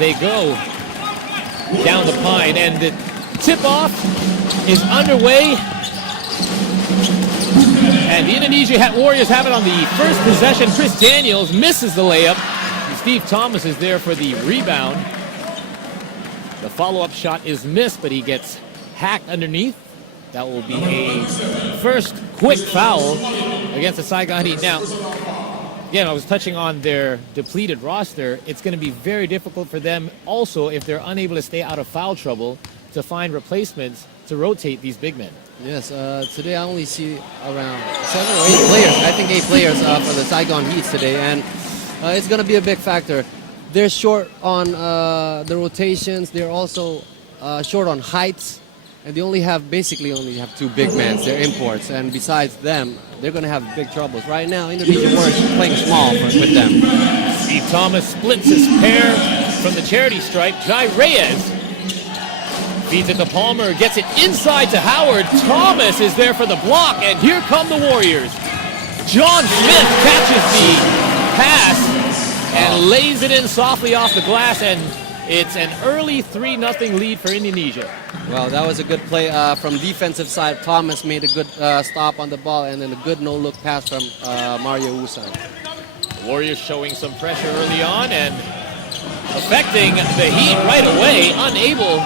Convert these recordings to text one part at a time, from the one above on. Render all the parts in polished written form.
they go down the pine. And the tip-off is underway. And the Indonesia Warriors have it on the first possession. Chris Daniels misses the layup. And Steve Thomas is there for the rebound. The follow-up shot is missed, but he gets hacked underneath. That will be a first quick foul against the Saigon Heat. Now, again, I was touching on their depleted roster. It's going to be very difficult for them also, if they're unable to stay out of foul trouble, to find replacements to rotate these big men. Yes, today I only see around 7 or 8 players. I think 8 players for the Saigon Heat today, and it's going to be a big factor. They're short on the rotations. They're also short on heights, and they basically only have 2 big men. They're imports, and besides them, they're going to have big troubles. Right now, Indonesia Warriors playing small with them. Steve Thomas splits his pair from the charity stripe. Jai Reyes feeds it to Palmer, gets it inside to Howard. Thomas is there for the block, and here come the Warriors. John Smith catches the pass and lays it in softly off the glass, and it's an early 3-0 lead for Indonesia. Well, that was a good play from defensive side. Thomas made a good stop on the ball, and then a good no-look pass from Mario Wusang. The Warriors showing some pressure early on and affecting the Heat right away, unable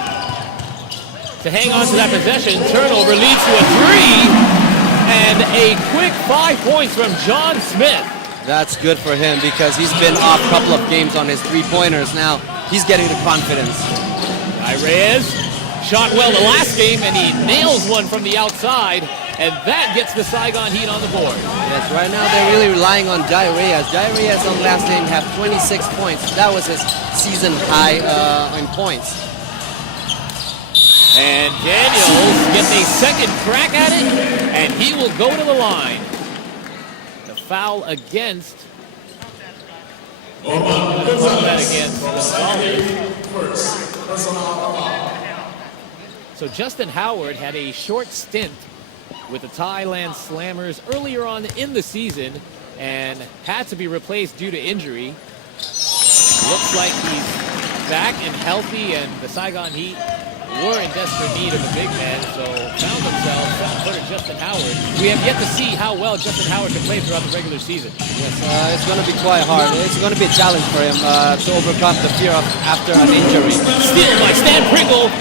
to hang on to that possession. Turnover leads to a 3, and a quick 5 points from John Smith. That's good for him because he's been off a couple of games on his 3-pointers. Now he's getting the confidence. Reyes shot well the last game, and he nails one from the outside, and that gets the Saigon Heat on the board. Yes, right now they're really relying on Jai Reyes. Jai Reyes on last game had 26 points. That was his season high in points. And Daniels gets a second crack at it, and he will go to the line. The foul against So Justin Howard had a short stint with the Thailand Slammers earlier on in the season and had to be replaced due to injury. Looks like he's back and healthy, and the Saigon Heat were in desperate need of a big man, so found themselves front-footer Justin Howard. We have yet to see how well Justin Howard can play throughout the regular season. Yes, it's going to be quite hard. It's going to be a challenge for him to overcome the fear of after an injury. Steal by Stan Pringle,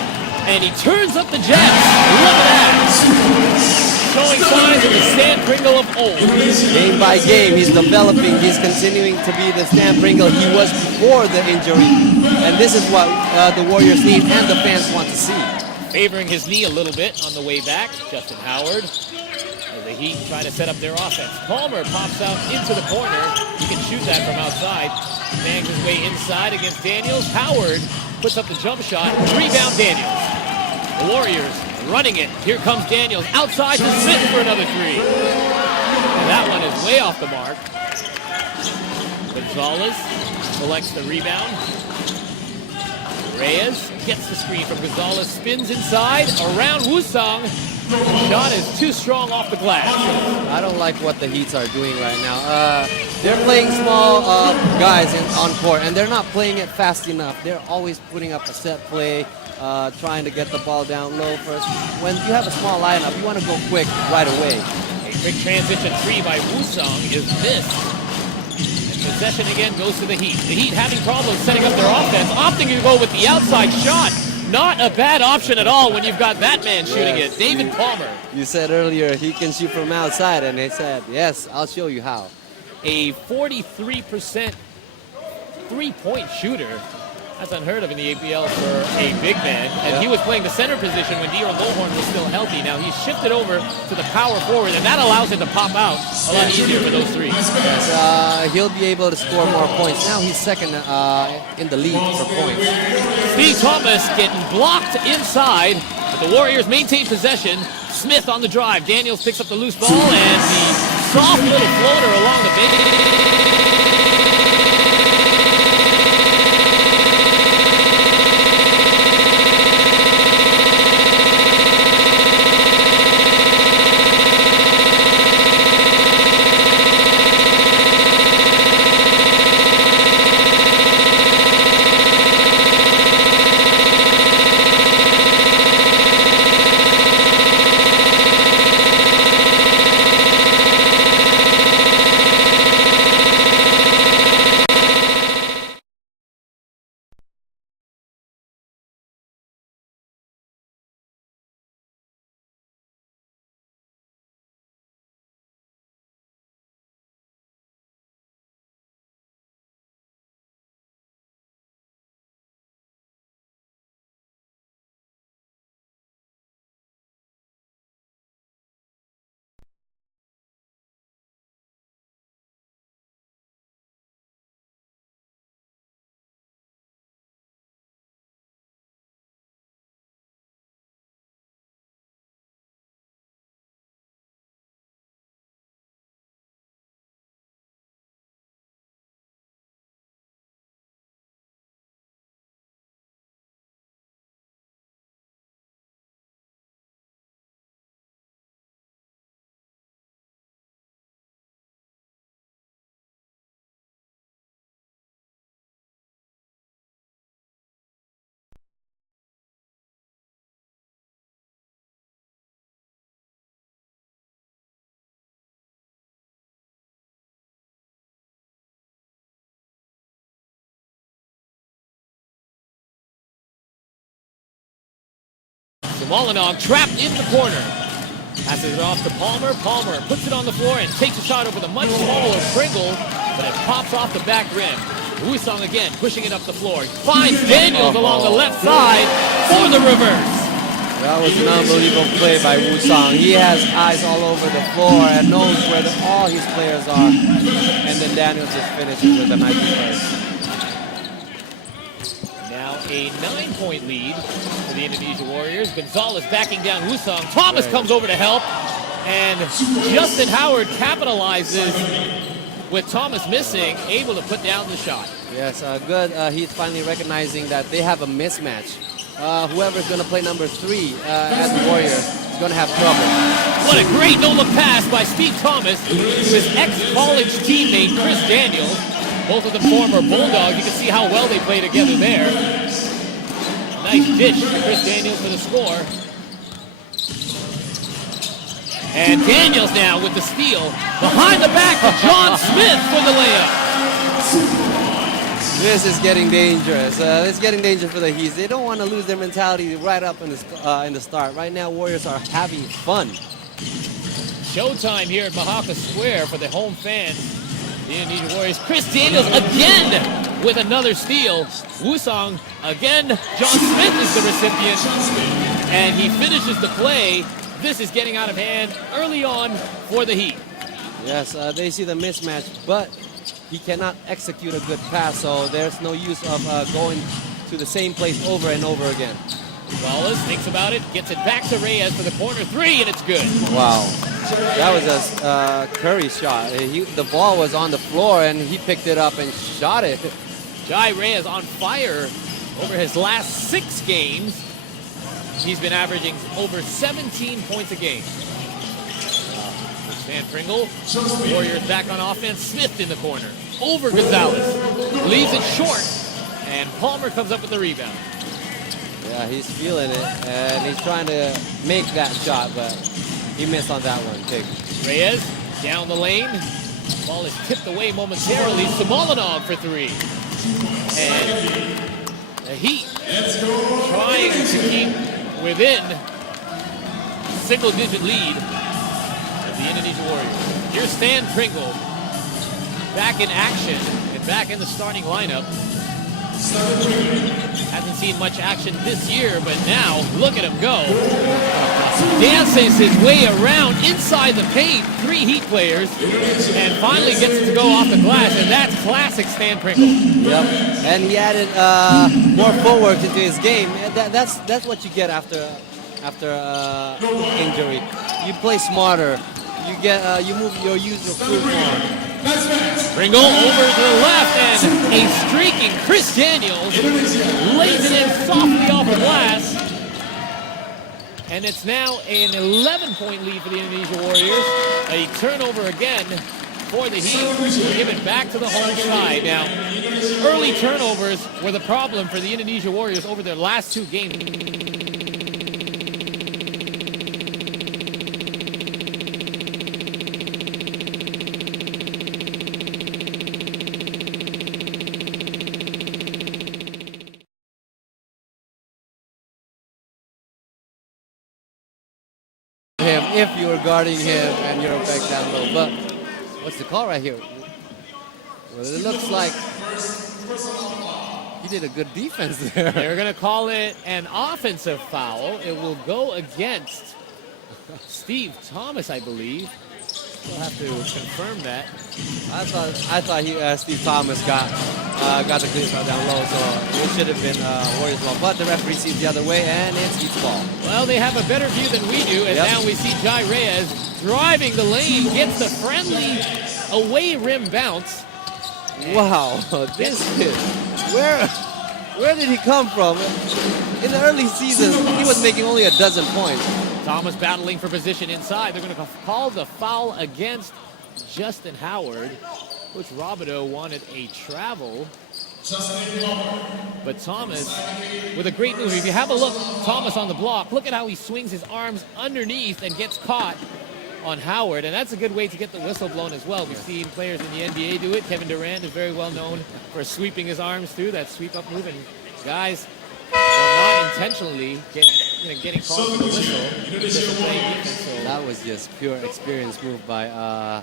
and he turns up the Jets. Look at that. Showing signs of the Stan Pringle of old. Game by game, he's developing. He's continuing to be the Stan Pringle he was before the injury. And this is what the Warriors need and the fans want to see. Favoring his knee a little bit on the way back, Justin Howard. As the Heat try to set up their offense. Palmer pops out into the corner. He can shoot that from outside. Bangs his way inside against Daniels. Howard puts up the jump shot. Rebound Daniels. The Warriors running it. Here comes Daniels outside to Smith for another 3. And that one is way off the mark. Gonzalez collects the rebound. Reyes gets the screen from Gonzalez, spins inside, around Wusang. The shot is too strong off the glass. I don't like what the Heats are doing right now. They're playing small guys on court, and they're not playing it fast enough. They're always putting up a set play, trying to get the ball down low first. When you have a small lineup, you want to go quick right away. A quick transition 3 by Wusang is missed. Possession again goes to the Heat. The Heat having problems setting up their offense, opting to go with the outside shot. Not a bad option at all when you've got that man shooting it, David Palmer. You said earlier he can shoot from outside, and they said, yes, I'll show you how. A 43% three-point shooter. That's unheard of in the ABL for a big man. And he was playing the center position when Dior Lohorn was still healthy. Now he's shifted over to the power forward, and that allows him to pop out a lot easier for those threes. Yes, he'll be able to score more points. Now he's second in the league for points. Steve Thomas getting blocked inside, but the Warriors maintain possession. Smith on the drive. Daniels picks up the loose ball, and the soft little floater along the base. Simolinov trapped in the corner. Passes it off to Palmer. Palmer puts it on the floor and takes a shot over the much smaller Pringle, but it pops off the back rim. Wusong again pushing it up the floor. Finds Daniels along the left side for the reverse. That was an unbelievable play by Wusong. He has eyes all over the floor and knows where all his players are. And then Daniels just finishes with a nice reverse. Now a 9-point lead for the Indonesia Warriors. Gonzalez backing down Wusong. Thomas comes over to help. And Justin Howard capitalizes with Thomas missing, able to put down the shot. Yes, good. He's finally recognizing that they have a mismatch. Whoever's going to play number 3 as a Warrior is going to have trouble. What a great no-look pass by Steve Thomas to his ex-college teammate Chris Daniels. Both of them former Bulldogs. You can see how well they play together there. Nice dish to Chris Daniels for the score. And Daniels now with the steal. Behind the back to John Smith for the layup. This is getting dangerous. It's getting dangerous for the Heat. They don't want to lose their mentality right up in the start. Right now, Warriors are having fun. Showtime here at Mahaka Square for the home fans. The Indonesia Warriors. Chris Daniels again with another steal. Wusong again. John Smith is the recipient. And he finishes the play. This is getting out of hand early on for the Heat. Yes, they see the mismatch, but he cannot execute a good pass, so there's no use of going to the same place over and over again. Wallace thinks about it, gets it back to Reyes for the corner 3, and it's good. Wow. That was a Curry shot. The ball was on the floor, and he picked it up and shot it. Jai Reyes on fire over his last 6 games. He's been averaging over 17 points a game. Van Pringle, Warriors back on offense. Smith in the corner. Over Gonzalez. Leaves it short. And Palmer comes up with the rebound. Yeah, he's feeling it. And he's trying to make that shot, but he missed on that one. Big. Reyes down the lane. Ball is tipped away momentarily. Simolinov for 3. And the Heat trying to keep within single-digit lead of the Indonesia Warriors. Here's Stan Pringle back in action and back in the starting lineup. Hasn't seen much action this year, but now look at him go. Dances his way around inside the paint, 3 Heat players, and finally gets it to go off the glass, and that's classic Stan Pringle. Yep, and he added more footwork into his game. That's what you get after injury. You play smarter. You move your user foot more. Pringle over to the left, and a streaking Chris Daniels lays it in softly off the glass. And it's now an 11-point lead for the Indonesia Warriors. A turnover again for the Heat. Give it back to the home side. Now, early turnovers were the problem for the Indonesia Warriors over their last 2 games. If you were guarding him and you're back down low. But what's the call right here? Well, it looks like he did a good defense there. They're going to call it an offensive foul. It will go against Steve Thomas, I believe. We'll have to confirm that. I thought Steve Thomas got the clean shot down low, so it should have been Warriors ball. But the referee sees the other way, and it's Heat's ball. Well, they have a better view than we do, and now we see Jai Reyes driving the lane, gets the friendly away rim bounce. Wow, this kid, where did he come from? In the early seasons, he was making only a dozen points. Thomas battling for position inside. They're going to call the foul against Justin Howard. Coach Robideau wanted a travel. But Thomas with a great move. If you have a look, Thomas on the block, look at how he swings his arms underneath and gets caught on Howard. And that's a good way to get the whistle blown as well. We've seen players in the NBA do it. Kevin Durant is very well known for sweeping his arms through that sweep up move. And guys will not unintentionally getting called for the whistle. Just playing defense, so That was just pure experience move by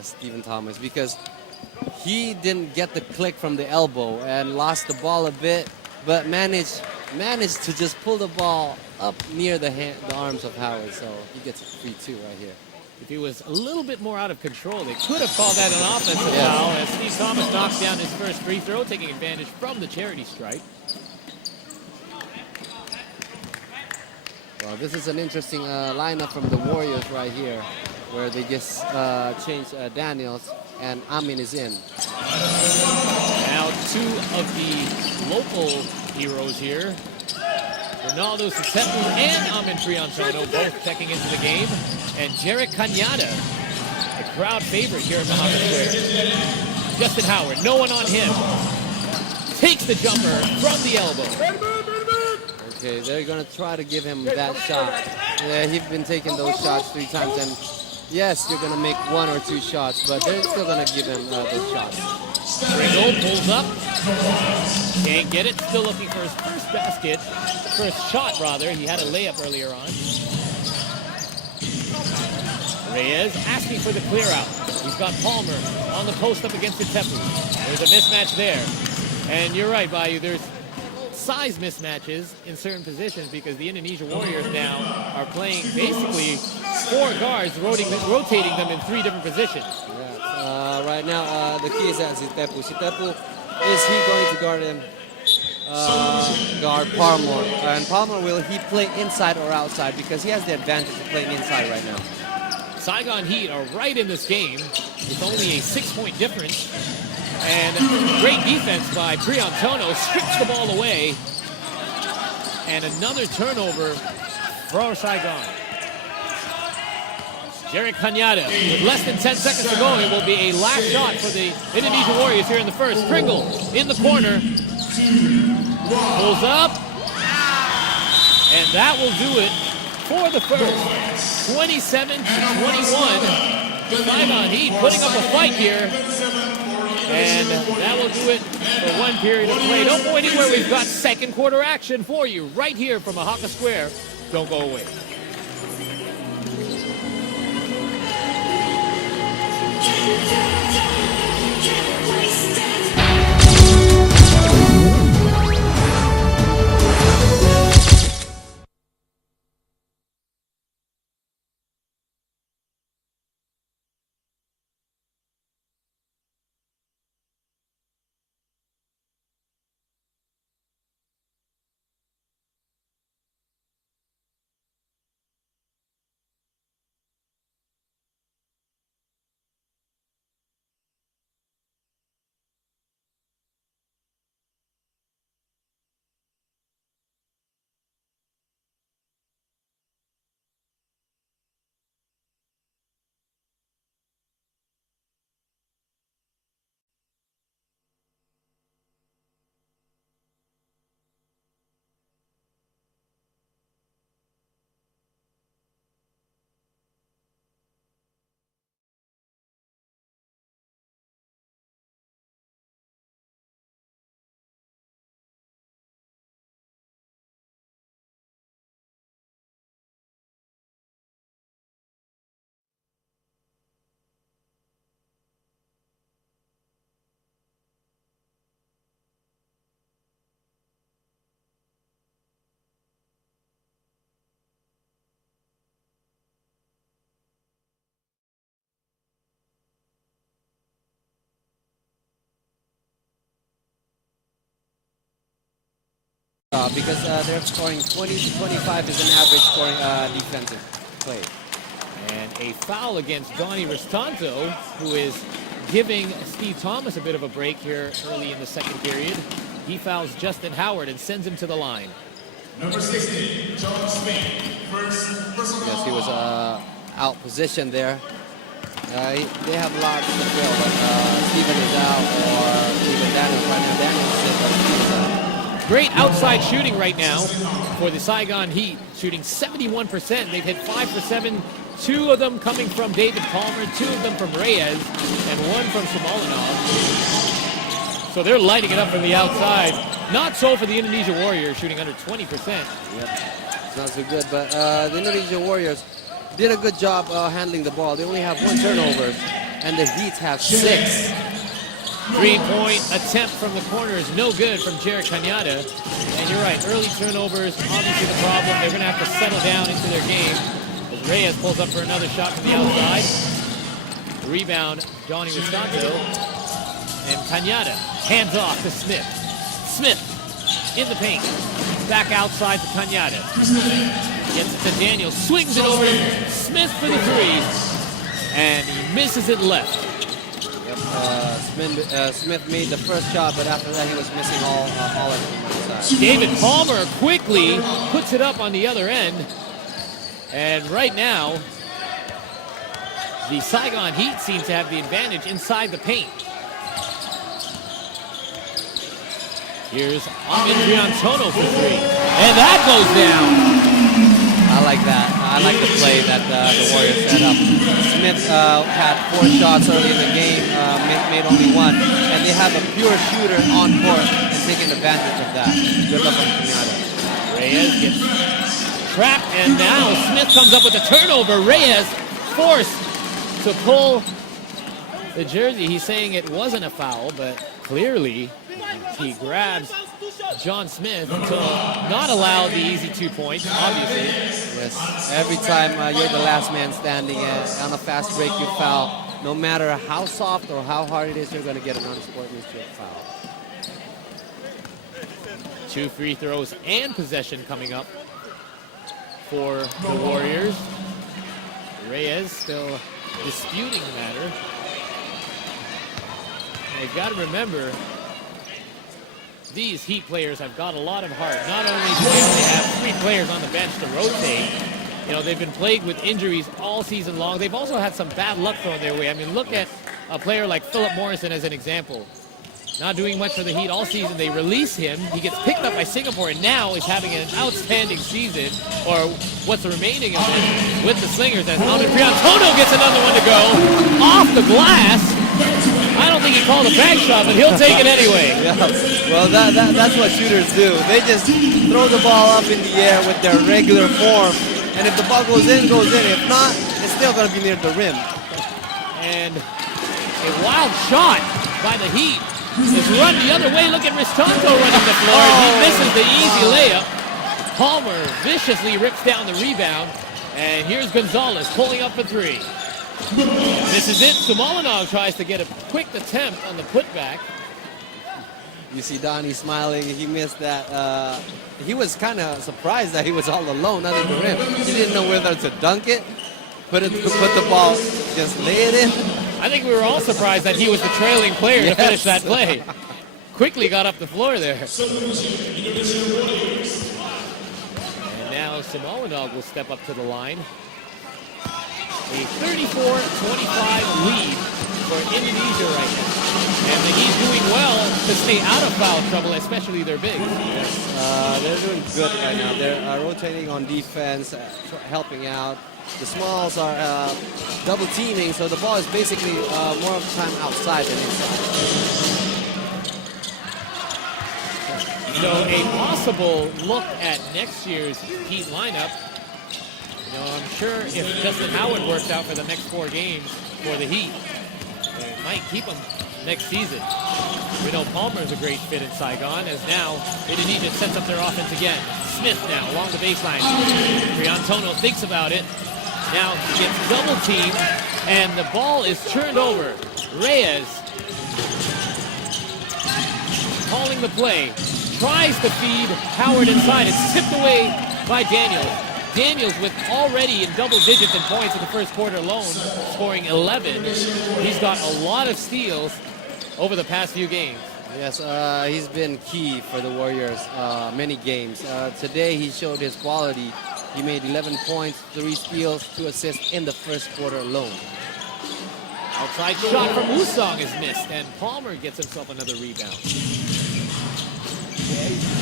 Stephen Thomas, because he didn't get the click from the elbow and lost the ball a bit, but managed to just pull the ball up near the arms of Howard, so he gets a free 2 right here. if he was a little bit more out of control, they could have called that an offensive foul as Steve Thomas knocks down his first free throw, taking advantage from the charity stripe. Well, this is an interesting lineup from the Warriors right here, where they just changed Daniels and Amin is in. Now 2 of the local heroes here, Ronaldo Susepu and Amin Priyantono, both checking into the game. And Jarek Kanyada, the crowd favorite here at Mahaka Square. Justin Howard, no one on him. Takes the jumper from the elbow. Okay, they're going to try to give him that shot. Yeah, he's been taking those shots 3 times, and yes, you're going to make 1 or 2 shots, but they're still going to give him those shots. Pringle pulls up. Can't get it. Still looking for his first basket. First shot, rather. He had a layup earlier on. Reyes asking for the clear out. He's got Palmer on the post up against Tepu. There's a mismatch there. And you're right, Bayou. There's size mismatches in certain positions because the Indonesia Warriors now are playing basically 4 guards, rotating them in 3 different positions. Yeah. Right now, the key is at Tepu. Tepu, is he going to guard him? Guard Palmer. And Palmer, will he play inside or outside? Because he has the advantage of playing inside right now. Saigon Heat are right in this game with only a 6-point difference. And great defense by Priyantono, strips the ball away. And another turnover for Saigon. Jarek Kanyada with less than 10 seconds to go. It will be a last shot for the Indonesia Warriors here in the first. Pringle in the corner. Pulls up. And that will do it for the first. 27 to 21. Saigon Heat putting up a fight here. And that will do it for 1 period of play. Don't go anywhere. We've got second quarter action for you right here from Mahaka Square. Don't go away. Because they're scoring 20 to 25 is an average scoring defensive play. And a foul against Donnie Restanto, who is giving Steve Thomas a bit of a break here early in the second period. He fouls Justin Howard and sends him to the line. Number 16, John Smith. Yes, he was out position there. They have lots to fill, but Steven is out, or even Daniels right now. Daniels is in, but Steven's out. Great outside shooting right now for the Saigon Heat, shooting 71%. They've hit 5 for 7, 2 of them coming from David Palmer, 2 of them from Reyes, and 1 from Shimolinov. So they're lighting it up from the outside. Not so for the Indonesia Warriors, shooting under 20%. Yep. It's not so good, but the Indonesia Warriors did a good job handling the ball. They only have 1 turnover, and the Heat have 6. 3-point attempt from the corner is no good from Jared Cañada. And you're right, early turnovers, obviously the problem. They're going to have to settle down into their game as Reyes pulls up for another shot from the outside. Rebound, Johnny Wistanto. And Cañada hands off to Smith. Smith in the paint. Back outside to Cañada. Gets it to Daniels, swings it over to Smith for the 3. And he misses it left. Smith made the first shot, but after that he was missing all of the side. David Palmer quickly puts it up on the other end. And right now, the Saigon Heat seem to have the advantage inside the paint. Here's Amin Priantono for 3. And that goes down. I like that. I like the play that the Warriors set up. Smith had 4 shots early in the game, made only 1. And they have a pure shooter on court and taking advantage of that. Good luck on Cañada. Reyes gets trapped, and now Smith comes up with a turnover. Reyes forced to pull the jersey. He's saying it wasn't a foul, but clearly he grabs John Smith to not allow the easy 2 points, obviously. Yes, every time you're the last man standing on a fast break, you foul. No matter how soft or how hard it is, you're going to get an unsportsmanship foul. 2 free throws and possession coming up for the Warriors. Reyes still disputing the matter. You've got to remember, these Heat players have got a lot of heart. Not only do they only have 3 players on the bench to rotate, you know, they've been plagued with injuries all season long. They've also had some bad luck thrown their way. I mean, look at a player like Philip Morrison as an example. Not doing much for the Heat all season. They release him. He gets picked up by Singapore and now is having an outstanding season, or what's remaining of it, with the Slingers as Amin Priantono gets another one to go. Off the glass. I don't think he called a back shot, but he'll take it anyway. Yeah. Well, that's what shooters do. They just throw the ball up in the air with their regular form. And if the ball goes in, goes in. If not, it's still going to be near the rim. And a wild shot by the Heat is run the other way. Look at Ristanto running the floor. He misses the easy layup. Palmer viciously rips down the rebound. And here's Gonzalez pulling up for 3. This is it. Sumalanov tries to get a quick attempt on the putback. You see Donnie smiling. He missed that. He was kind of surprised that he was all alone under the rim. He didn't know whether to dunk it, put the ball, just lay it in. I think we were all surprised that he was the trailing player to finish that play. Quickly got up the floor there. And now Sumalanov will step up to the line. A 34-25 lead for Indonesia right now. And the Heat doing well to stay out of foul trouble, especially their bigs. Yes, they're doing good right now. They're rotating on defense, helping out. The smalls are double teaming, so the ball is basically more of the time outside than inside. So a possible look at next year's Heat lineup. You know, I'm sure if Justin Howard works out for the next 4 games for the Heat, they might keep him next season. We know Palmer's a great fit in Saigon, as now Indonesia sets up their offense again. Smith now along the baseline. Priantono thinks about it. Now he gets double teamed, and the ball is turned over. Reyes calling the play. Tries to feed Howard inside. It's tipped away by Daniels. Daniels with already in double digits in points in the first quarter alone, scoring 11. He's got a lot of steals over the past few games. Yes, he's been key for the Warriors many games. Today he showed his quality. He made 11 points, 3 steals, 2 assists in the first quarter alone. Outside shot from Wusong is missed, and Palmer gets himself another rebound.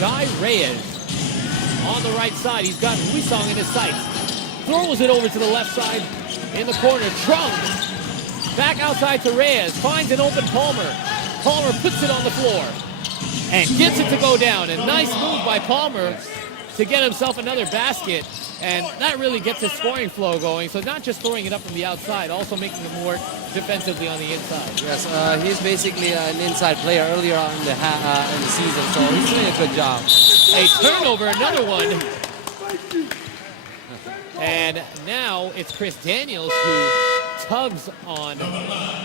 Guy Reyes on the right side. He's got Wusong in his sights. Throws it over to the left side in the corner. Trung back outside to Reyes. Finds an open Palmer. Palmer puts it on the floor. and gets it to go down. A nice move by Palmer to get himself another basket, and that really gets his scoring flow going. So not just throwing it up from the outside, also making it more defensively on the inside. Yes, he's basically an inside player earlier on in the season, so he's doing a good job. A turnover, another one. And now it's Chris Daniels who tugs on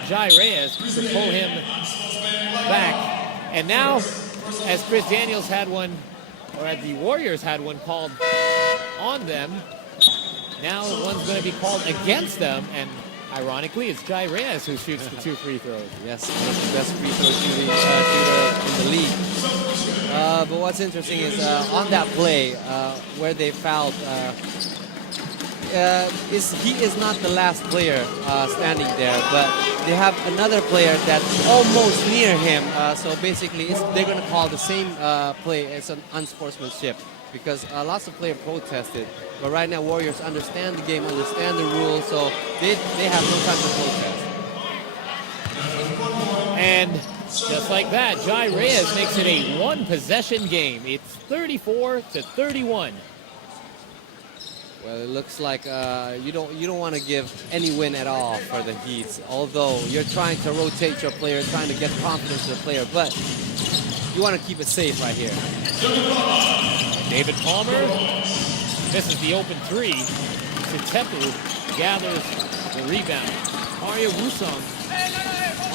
Jai Reyes to pull him back. And now, as Chris Daniels had one, or as the Warriors had one called on them, now one's going to be called against them. And ironically, it's Jai Reyes who shoots the 2 free throws. Yes, one of the best free throw shooter in the league. But what's interesting is on that play where they fouled, he is not the last player standing there, but they have another player that's almost near him. So basically, they're going to call the same play as an unsportsmanship because lots of players protested. But right now, Warriors understand the game, understand the rules, so they have no time to protest. And just like that, Jai Reyes makes it a one-possession game. It's 34-31. Well, it looks like you don't want to give any win at all for the Heat. Although you're trying to rotate your player, trying to get confidence to the player, but you want to keep it safe right here. David Palmer misses the open three. Sitepu gathers the rebound. Mario Wusong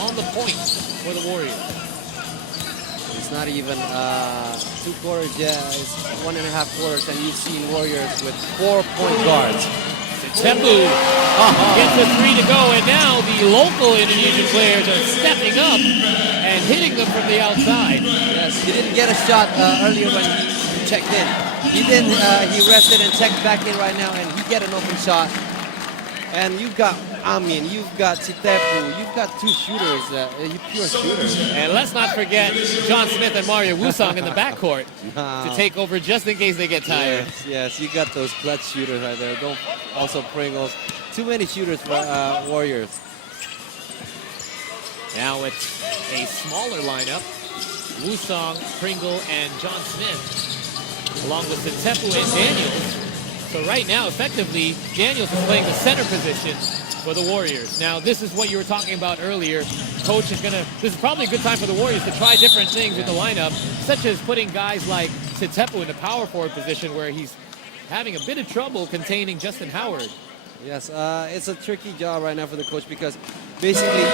on the point for the Warriors. It's not even 2 quarters yet. It's 1.5 quarters, and you've seen Warriors with 4-point guards. Sitepu gets the 3 to go, and now the local Indonesian players are stepping up and hitting them from the outside. Yes, he didn't get a shot earlier when he checked in. He didn't. He rested and checked back in right now, and he get an open shot. And you've got Amin, you've got Sitepu, you've got 2 shooters, pure shooters. And let's not forget John Smith and Mario Wusong in the backcourt to take over just in case they get tired. Yes, you got those clutch shooters right there. Don't also Pringles. Too many shooters for Warriors. Now it's a smaller lineup. Wusong, Pringle, and John Smith, along with Sitepu and Daniels. So right now, effectively, Daniels is playing the center position for the Warriors. Now, this is what you were talking about earlier. Coach is this is probably a good time for the Warriors to try different things with the lineup, such as putting guys like Sitepu in a power forward position where he's having a bit of trouble containing Justin Howard. Yes, it's a tricky job right now for the coach because basically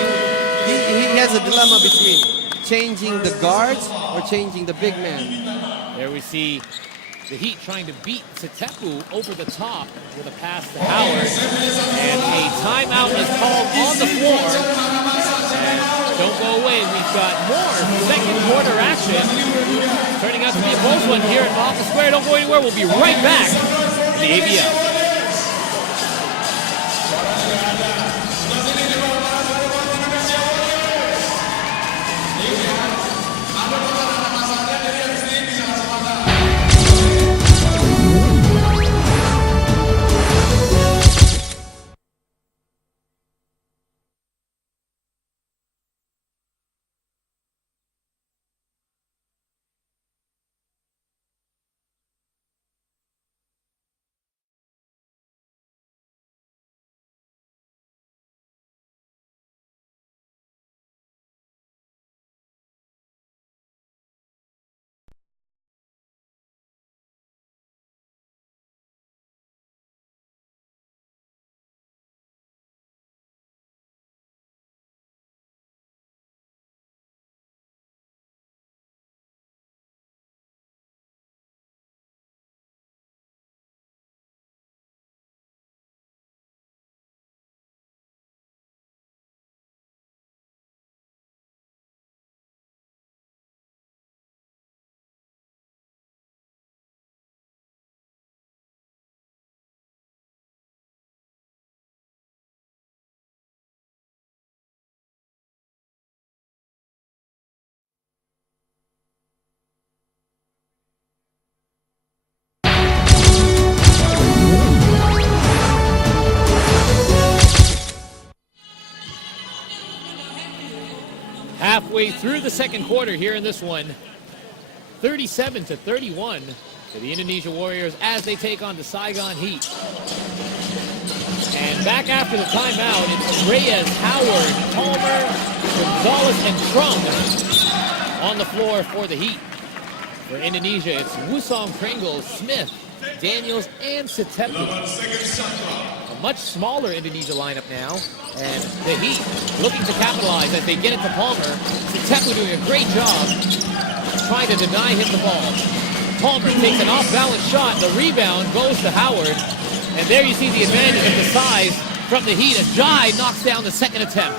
he has a dilemma between changing the guards or changing the big man. There we see the Heat trying to beat Sitepu over the top with a pass to Howard. And a timeout is called on the floor. And don't go away, we've got more second quarter action. Turning out to be a close one here at Office Square. Don't go anywhere, we'll be right back to the ABL. Halfway through the second quarter here in this one. 37-31 to the Indonesia Warriors as they take on the Saigon Heat. And back after the timeout, it's Reyes, Howard, Palmer, Gonzalez, and Trung on the floor for the Heat. For Indonesia, it's Wusong, Pringle, Smith, Daniels, and Sitepu. A much smaller Indonesia lineup now, and the Heat looking to capitalize as they get it to Palmer. Sitepu doing a great job trying to deny him the ball. Palmer takes an off-balance shot. The rebound goes to Howard, and there you see the advantage of the size from the Heat as Jai knocks down the second attempt.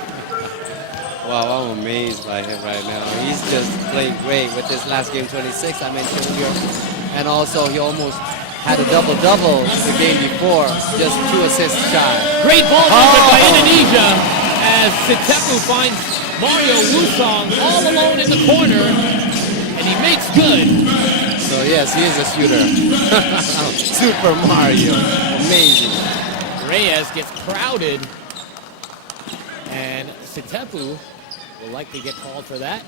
Wow, I'm amazed by him right now. He's just playing great with this last game 26 I mentioned earlier. And also he almost had a double-double the game before, just 2 assists shy. Great ball movement by Indonesia as Sitepu finds Mario Wusong all alone in the corner, and he makes good. So yes, he is a shooter. Super Mario, amazing. Reyes gets crowded, and Sitepu will likely get called for that.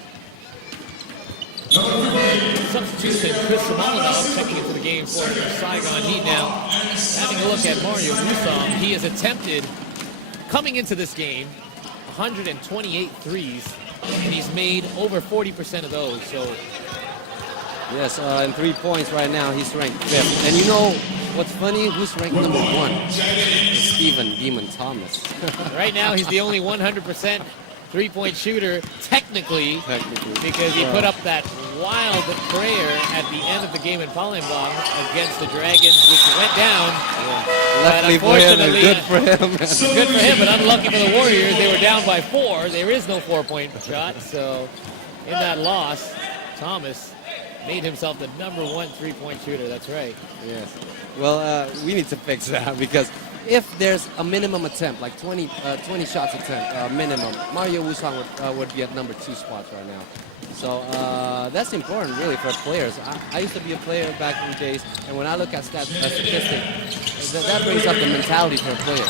Substitution, Chris Simonoff checking into the game for the Saigon Heat now. Having a look at Mario Wusong, he has attempted, coming into this game, 128 threes, and he's made over 40% of those. So, yes, in 3 points right now, he's ranked 5th. And you know what's funny? Who's ranked number 1? Stephen Demon Thomas. Right now, he's the only 100% three-point shooter, technically, because he put up that wild prayer at the end of the game in Palembang against the Dragons, which went down. Luckily for him, and good for him. Good for him, but unlucky for the Warriors. They were down by 4. There is no 4-point shot, so in that loss, Thomas made himself the number 1 three-point shooter. That's right. Yes. Well, we need to fix that because if there's a minimum attempt, like 20 shots attempt minimum, Mario Wusong would be at number 2 spots right now. So that's important really for players. I used to be a player back in the days, and when I look at statistics, that brings up the mentality for a player.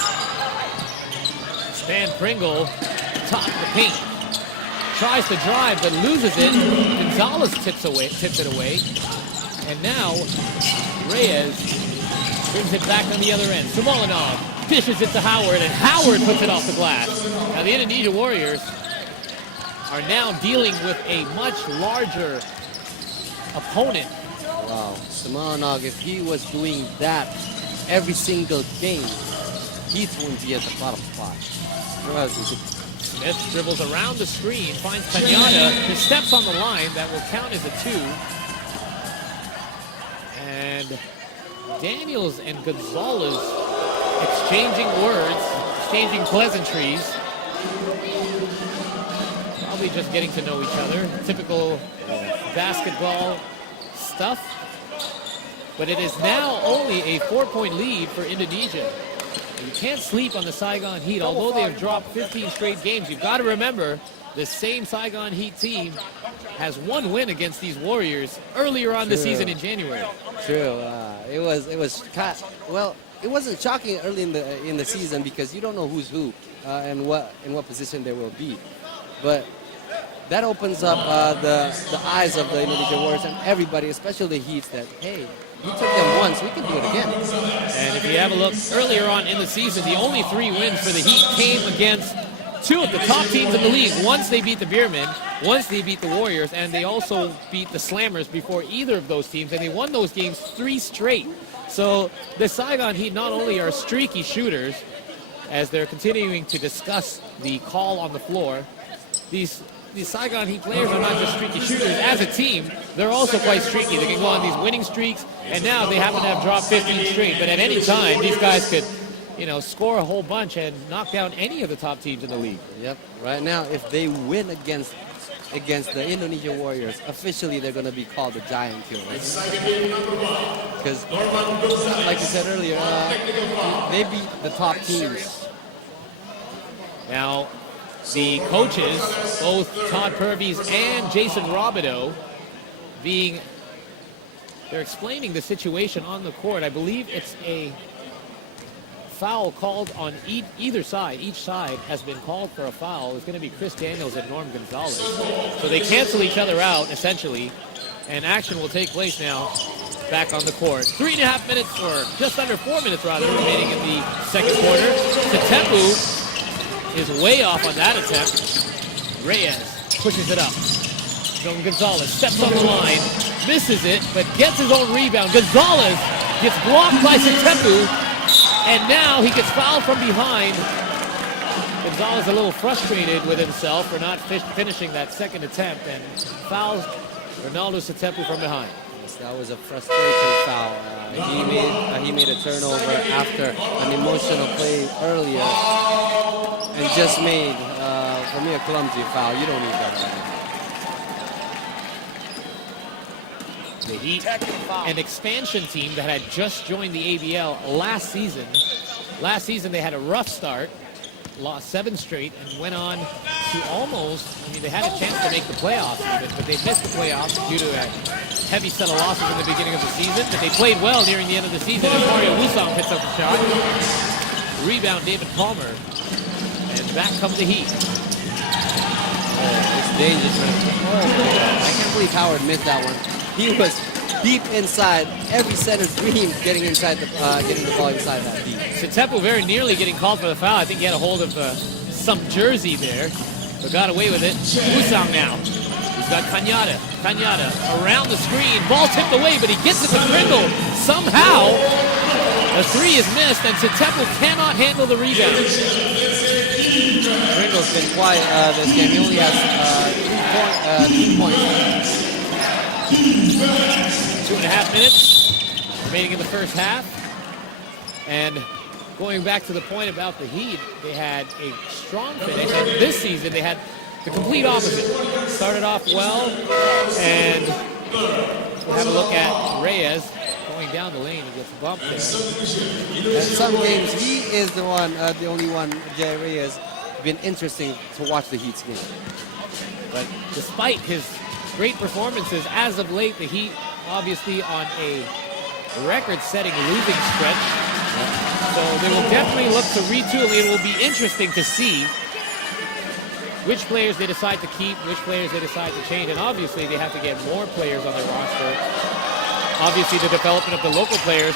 Stan Pringle, top of the paint. Tries to drive, but loses it. Gonzalez tips it away. And now Reyes brings it back on the other end. Simonoff dishes it to Howard, and Howard puts it off the glass. Now the Indonesia Warriors are now dealing with a much larger opponent. Wow. Simonoff, if he was doing that every single game, he wouldn't be at the bottom spot. Smith dribbles around the screen, finds Cañada, who steps on the line. That will count as a 2. And Daniels and Gonzalez exchanging words, exchanging pleasantries. Probably just getting to know each other. Typical basketball stuff. But it is now only a 4-point lead for Indonesia. You can't sleep on the Saigon Heat. Although they have dropped 15 straight games, you've got to remember the same Saigon Heat team has 1 win against these Warriors earlier on the season in January. True. It wasn't shocking early in the season because you don't know who's who and in what position they will be. But that opens up the eyes of the Indonesia Warriors and everybody, especially the Heat, that hey, we took them once, we can do it again. And if you have a look earlier on in the season, the only 3 wins for the Heat came against 2 of the top teams in the league. Once they beat the Beermen, once they beat the Warriors, and they also beat the Slammers before either of those teams, and they won those games 3 straight. So the Saigon Heat not only are streaky shooters, as they're continuing to discuss the call on the floor, these Saigon Heat players are not just streaky shooters. As a team, they're also quite streaky. They can go on these winning streaks, and now they happen to have dropped 15 straight. But at any time, these guys could, score a whole bunch and knock down any of the top teams in the league. Yep. Right now, if they win against the Indonesia Warriors, officially they're going to be called the Giant Killers. Because, like you said earlier, they beat the top teams. Now, the coaches, both Todd Purvis and Jason Robideau, they're explaining the situation on the court. I believe it's a foul called on either side. Each side has been called for a foul. It's going to be Chris Daniels and Norm Gonzalez. So they cancel each other out, essentially. And action will take place now back on the court. 3.5 minutes, or just under 4 minutes rather, remaining in the second quarter. Tetepu is way off on that attempt. Reyes pushes it up. John Gonzalez steps on the line, misses it, but gets his own rebound. Gonzalez gets blocked by Tetepu, and now he gets fouled from behind. Gonzalez a little frustrated with himself for not finishing that second attempt, and fouls Ronaldo Tetepu from behind. Yes, that was a frustration foul. He made a turnover after an emotional play earlier, and just made, for me, a clumsy foul. You don't need that. The Heat, an expansion team that had just joined the ABL last season. Last season they had a rough start, lost 7 straight, and went on to almost, they had a chance to make the playoffs even, but they missed the playoffs due to a heavy set of losses in the beginning of the season. But they played well nearing the end of the season as Mario Wusong picks up the shot. Rebound, David Palmer. And back come the Heat. Oh, it's dangerous, man. Oh, my God. I can't believe Howard missed that one. He was deep inside. Every center's dream getting inside getting the ball inside that deep. Tetepu very nearly getting called for the foul. I think he had a hold of some jersey there, but got away with it. Wusong now. He's got Kanyada. Kanyada around the screen. Ball tipped away, but he gets it to Grindle. Somehow, the 3 is missed, and Tetepu cannot handle the rebound. Grindle's been quiet this game. He only has 3 points. 2.5 minutes remaining in the first half. And going back to the point about the Heat, they had a strong finish. And this season, they had the complete opposite. Started off well, and we'll have a look at Reyes going down the lane. He gets bumped there. In some games, he is the only one, Jay Reyes, been interesting to watch the Heat's game. But despite his great performances as of late, the Heat obviously on a record-setting losing stretch. So they will definitely look to retool. It will be interesting to see which players they decide to keep, which players they decide to change. And obviously they have to get more players on their roster. Obviously the development of the local players,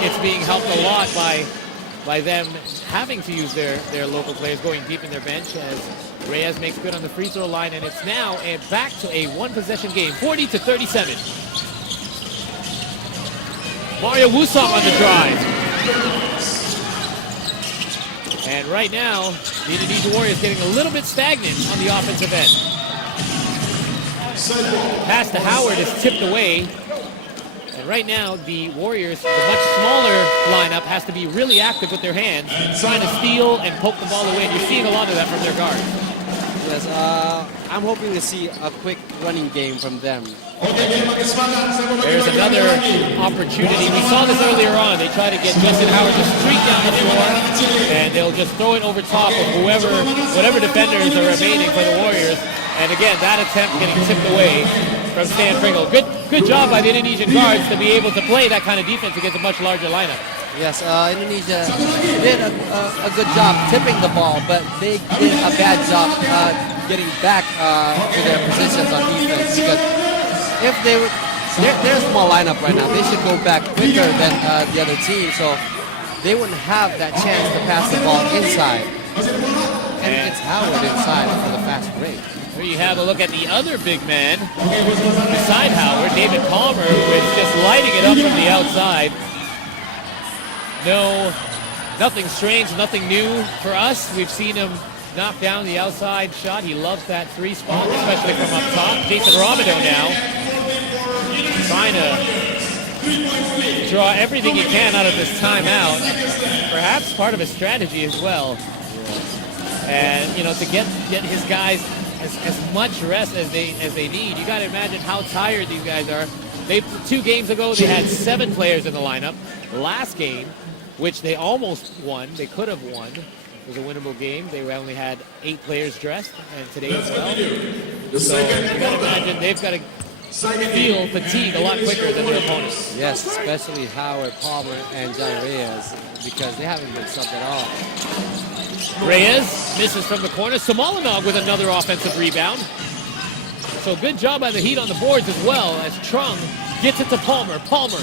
it's being helped a lot by them having to use their local players going deep in their bench, as Reyes makes good on the free throw line, and it's now back to a one-possession game, 40-37. Mario Wusong on the drive. And right now, the Indonesia Warriors getting a little bit stagnant on the offensive end. Pass to Howard is tipped away. And right now, the Warriors, the much smaller lineup, has to be really active with their hands, trying to steal and poke the ball away. And you're seeing a lot of that from their guards. Yes, I'm hoping to see a quick running game from them. There's another opportunity. We saw this earlier on. They try to get Justin Howard to streak down the floor, and they'll just throw it over top of whatever defenders are remaining for the Warriors. And again, that attempt getting tipped away from Stan Pringle. Good job by the Indonesian guards to be able to play that kind of defense against a much larger lineup. Yes, Indonesia did a good job tipping the ball, but they did a bad job getting back to their positions on defense, because if they would, they're a small lineup right now. They should go back quicker than the other team, so they wouldn't have that chance to pass the ball inside. And it's Howard inside for the fast break. Here you have a look at the other big man beside Howard, David Palmer, who is just lighting it up from the outside. No, nothing strange, nothing new for us. We've seen him knock down the outside shot. He loves that 3 spot, especially from up top. Jason Robideau now trying to draw everything he can out of this timeout. Perhaps part of his strategy as well. And, to get his guys as much rest as they need. You got to imagine how tired these guys are. 2 games ago, they had 7 players in the lineup. Last game, which they almost won, they could have won. It was a winnable game. They only had 8 players dressed, and today as well. So you got to imagine they've got to feel fatigue a lot quicker than their opponents. Yes, especially Howard, Palmer, and John Reyes, because they haven't been subbed at all. Reyes misses from the corner. Simonovic with another offensive rebound. So good job by the Heat on the boards as well as Trung gets it to Palmer. Palmer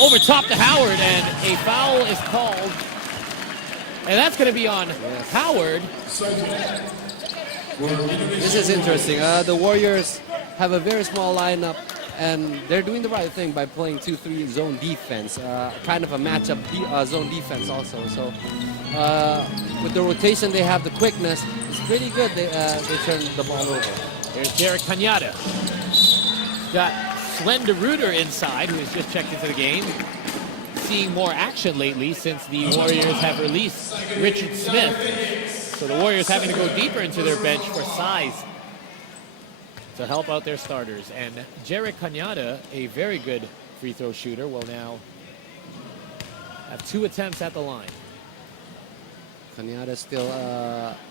over top to Howard, and a foul is called. And that's going to be on Howard. This is interesting. The Warriors have a very small lineup, and they're doing the right thing by playing 2-3 zone defense, kind of a matchup zone defense also. So with the rotation, they have the quickness. It's pretty good. They turn the ball over. There's Derek Cañada. Got Slender Reuter inside, who has just checked into the game. Seeing more action lately since the Warriors have released Richard Smith. So the Warriors having to go deeper into their bench for size to help out their starters. And Derek Cañada, a very good free throw shooter, will now have 2 attempts at the line. Cañada still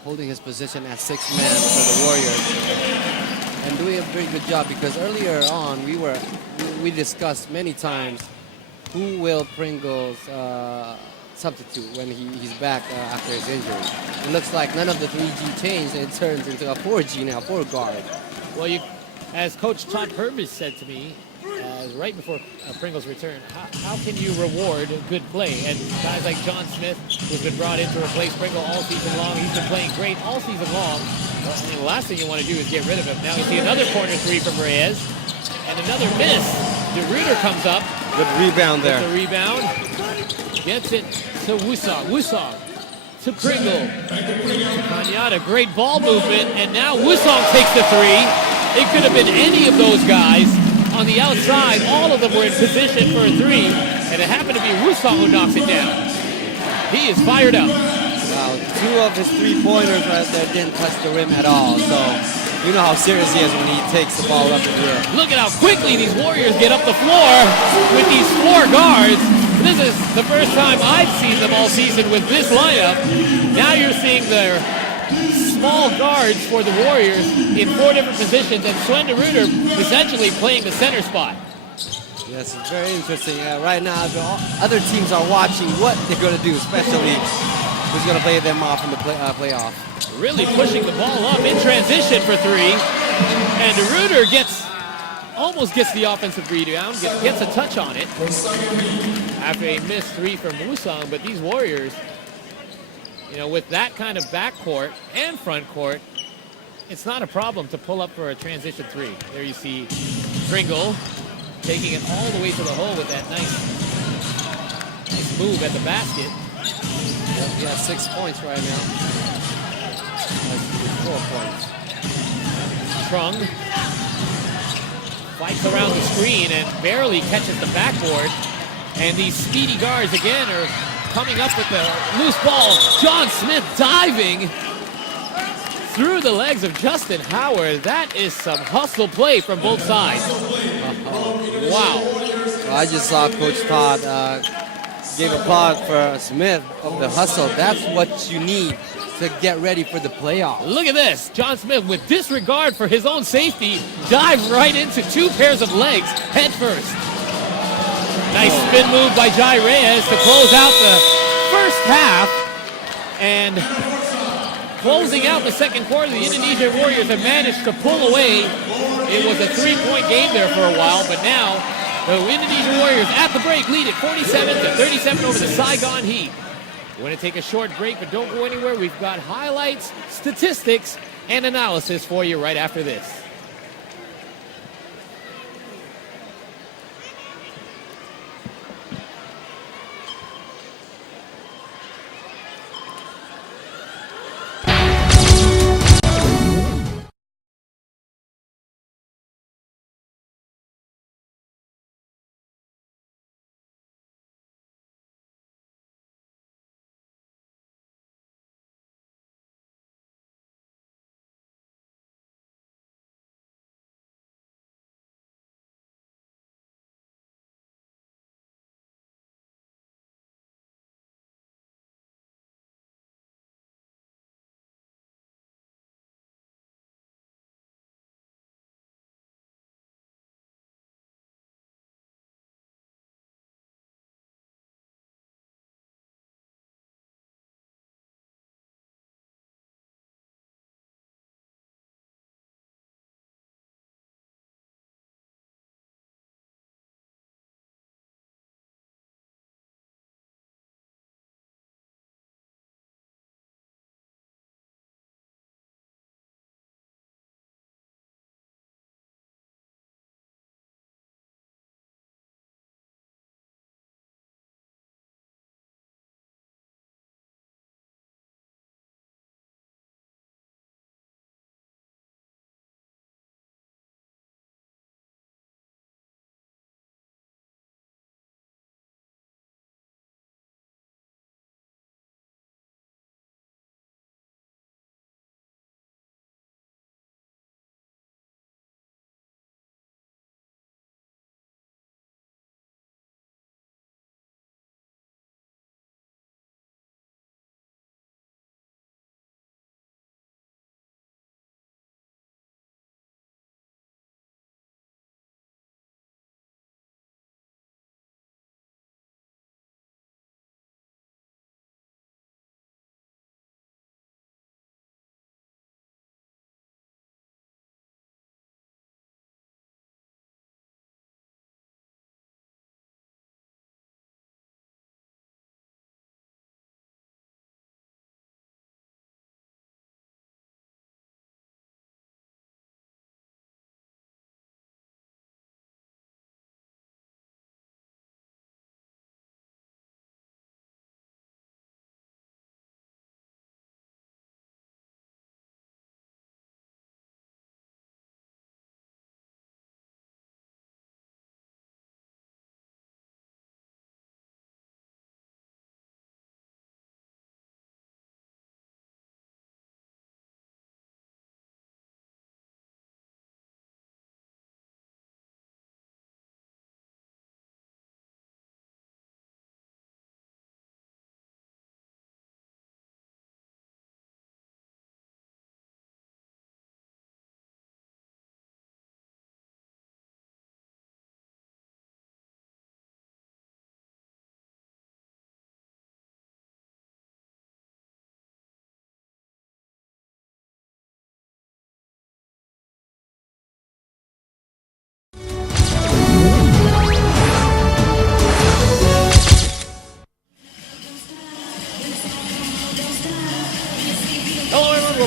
holding his position as 6th man for the Warriors, and doing a very good job, because earlier on we discussed many times who will Pringles substitute when he's back after his injury. It looks like none of the 3G changed, and it turns into a 4G now, 4 guard. Well, as Coach Todd Purvis said to me right before Pringle's return, how can you reward good play? And guys like John Smith, who's been brought in to replace Pringle all season long, he's been playing great all season long. Well, the last thing you want to do is get rid of him. Now we see another corner 3 from Reyes, and another miss. DeRuyter comes up. Good rebound there. The rebound. Gets it to Wusong. Wusong to Pringle. Cañada, great ball movement, and now Wusong takes the 3. It could have been any of those guys on the outside. All of them were in position for a 3, and it happened to be Wusong who knocks it down. He is fired up. Wow, 2 of his 3-pointers right there didn't touch the rim at all, so you know how serious he is when he takes the ball up in the air. Look at how quickly these Warriors get up the floor with these 4 guards. This is the first time I've seen them all season with this lineup. Now you're seeing their small guards for the Warriors in 4 different positions, and Slender Reuter essentially playing the center spot. Yes, it's very interesting. Right now, the other teams are watching what they're going to do, especially who's going to play them off in the playoff. Really pushing the ball up in transition for 3, and Reuter almost gets the offensive rebound, gets a touch on it after a missed 3 from Wusong. But these Warriors, with that kind of backcourt and front court, it's not a problem to pull up for a transition 3. There you see Pringle taking it all the way to the hole with that nice move at the basket. He has 6 points right now. 4 points. Trung fights around the screen and barely catches the backboard. And these speedy guards again are coming up with the loose ball. John Smith diving through the legs of Justin Howard. That is some hustle play from both sides. Wow. Well, I just saw Coach Todd gave applause for Smith of the hustle. That's what you need to get ready for the playoffs. Look at this. John Smith, with disregard for his own safety, dives right into 2 pairs of legs head first. Nice spin move by Jai Reyes to close out the first half. And closing out the second quarter, the Indonesian Warriors have managed to pull away. It was a 3-point game there for a while, but now the Indonesian Warriors at the break lead it 47-37 over the Saigon Heat. We're going to take a short break, but don't go anywhere. We've got highlights, statistics, and analysis for you right after this.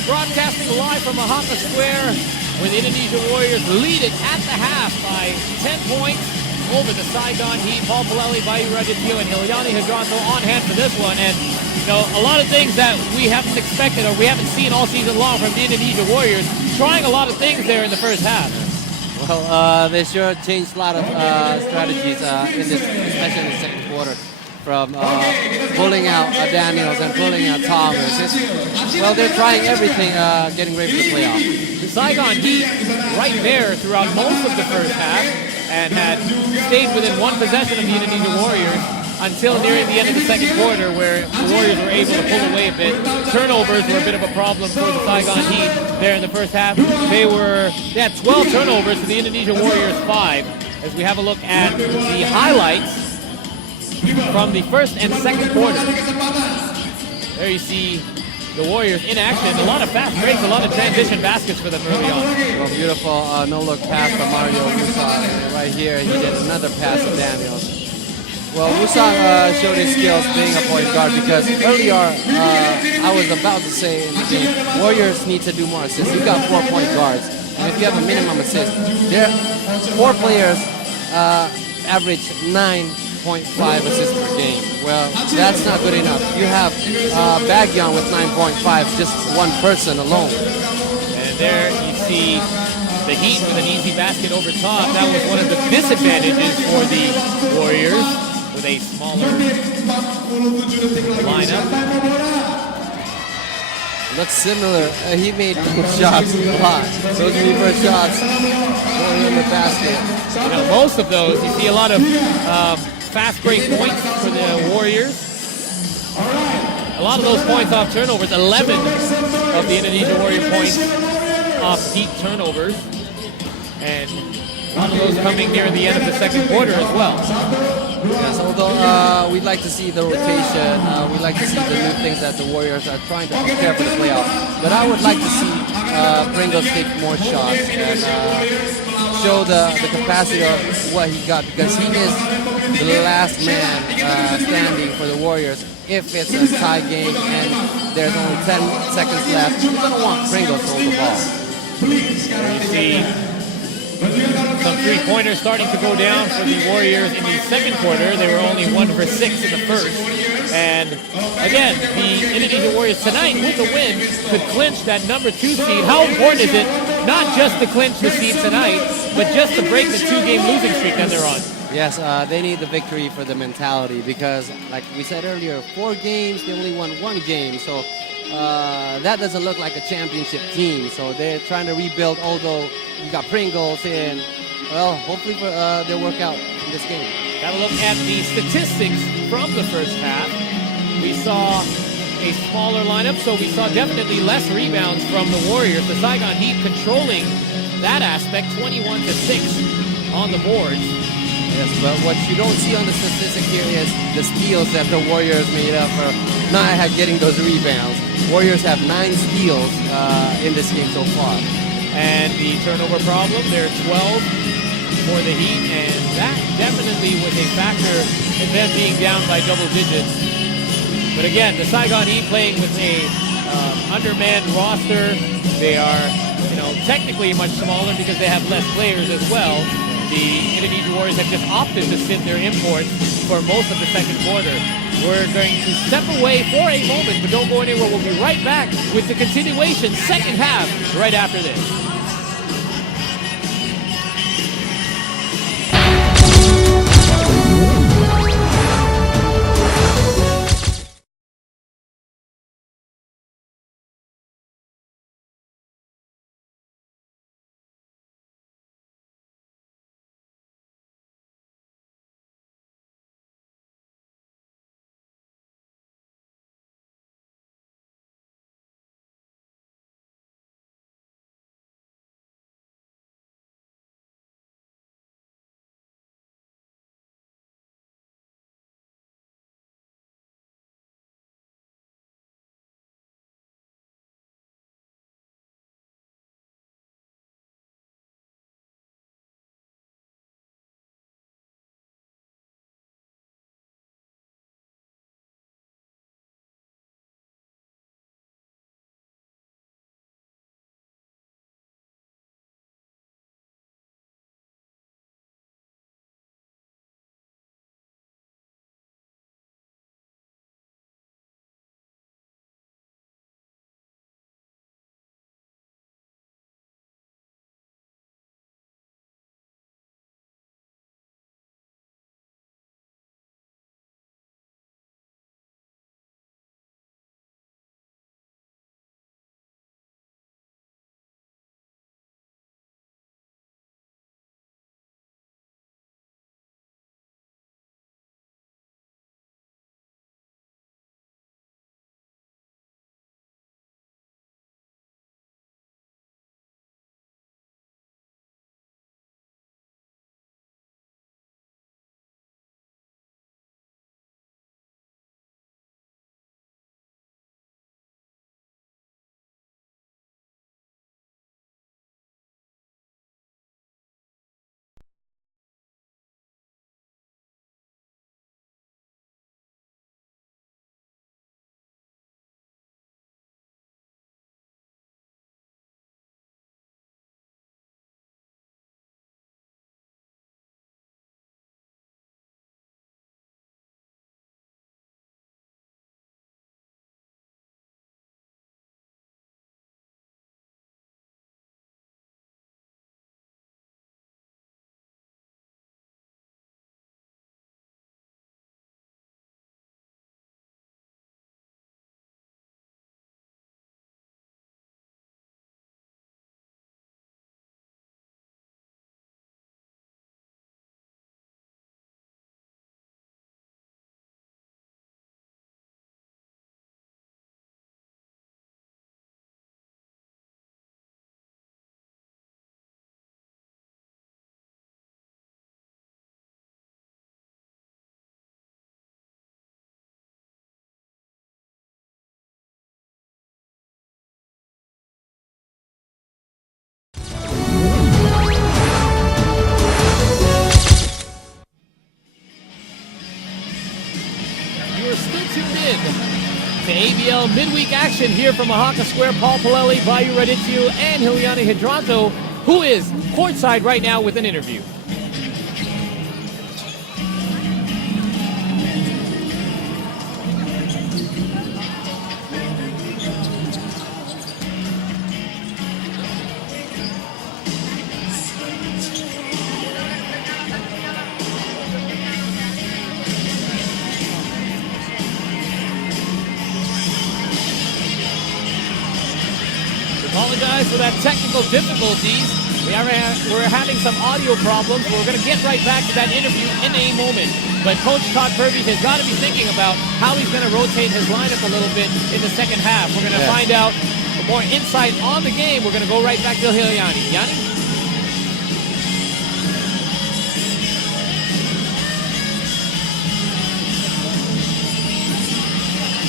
broadcasting live from Mahaka Square, where the Indonesia Warriors lead it at the half by 10 points over the Saigon Heat. Paul Palelli, Bayu Radityo, and Ilyani Hidranto on hand for this one. And, you know, a lot of things that we haven't expected or we haven't seen all season long from the Indonesia Warriors, trying a lot of things there in the first half. Well, they sure changed a lot of strategies in this, especially in the second quarter. From pulling out Daniels and pulling out Thomas. Well, they're trying everything, getting ready for the playoff. The Saigon Heat right there throughout most of the first half and had stayed within one possession of the Indonesia Warriors until nearing the end of the second quarter, where the Warriors were able to pull away a bit. Turnovers were a bit of a problem for the Saigon Heat there in the first half. They had 12 turnovers to the Indonesia Warriors 5. As we have a look at the highlights from the first and second quarter. There you see the Warriors in action. A lot of fast breaks, a lot of transition baskets for them early on. Well, beautiful no-look pass from Mario Wusan. And right here, he did another pass to Daniels. Well, Wusan showed his skills being a point guard, because earlier I was about to say in the game, Warriors need to do more assists. You've got 4 point guards. And if you have a minimum assist, there 4 players average 9.5 assists per game. Well, that's not good enough. You have Bagyon with 9.5, just one person alone. And there you see the Heat with an easy basket over top. That was one of the disadvantages for the Warriors with a smaller lineup. Looks similar. He made good shots a lot. Those reverse shots going in the basket. You know, most of those, you see a lot of fast break points for the Warriors. A lot of those points off turnovers. 11 of the Indonesia Warrior points off Heat turnovers. And a lot of those coming near the end of the second quarter as well. Yes, although we'd like to see the rotation, we'd like to see the new things that the Warriors are trying to prepare for the playoffs. But I would like to see Pringles take more shots and show the capacity of what he got, because he is the last man standing for the Warriors. If it's a tie game and there's only 10 seconds left, you're going to want Pringles to hold the ball. There you see some three-pointers starting to go down for the Warriors in the second quarter. They were only 1 for 6 in the first. And again, the Indonesia Warriors tonight, with the win, could clinch that number 2 seed. How important is it not just to clinch the seed tonight, but just to break the 2-game losing streak that they're on? Yes, they need the victory for the mentality, because, like we said earlier, 4 games, they only won 1 game. So that doesn't look like a championship team. So they're trying to rebuild, although you got Pringles in. Well, hopefully they'll work out in this game. Have a look at the statistics from the first half. We saw a smaller lineup, so we saw definitely less rebounds from the Warriors. The Saigon Heat controlling that aspect, 21-6 on the boards. Yes, but what you don't see on the statistic here is the steals that the Warriors made up for not getting those rebounds. Warriors have 9 steals in this game so far. And the turnover problem, they're 12 for the Heat, and that definitely was a factor in them being down by double digits. But again, the Saigon Heat playing with a undermanned roster. They are, you know, technically much smaller because they have less players as well. The Indonesia Warriors have just opted to sit their imports for most of the second quarter. We're going to step away for a moment, but don't go anywhere. We'll be right back with the continuation, second half, right after this. tuned in to ABL midweek action here from Mahaka Square. Paul Palelli, Bayu Radityu, and Hiliani Hidranto, who is courtside right now with an interview. Apologize for that technical difficulties. We're having some audio problems. We're going to get right back to that interview in a moment. But Coach Todd Purvis has got to be thinking about how he's going to rotate his lineup a little bit in the second half. We're going to find out more insight on the game. We're going to go right back to Hiliani. Yanni?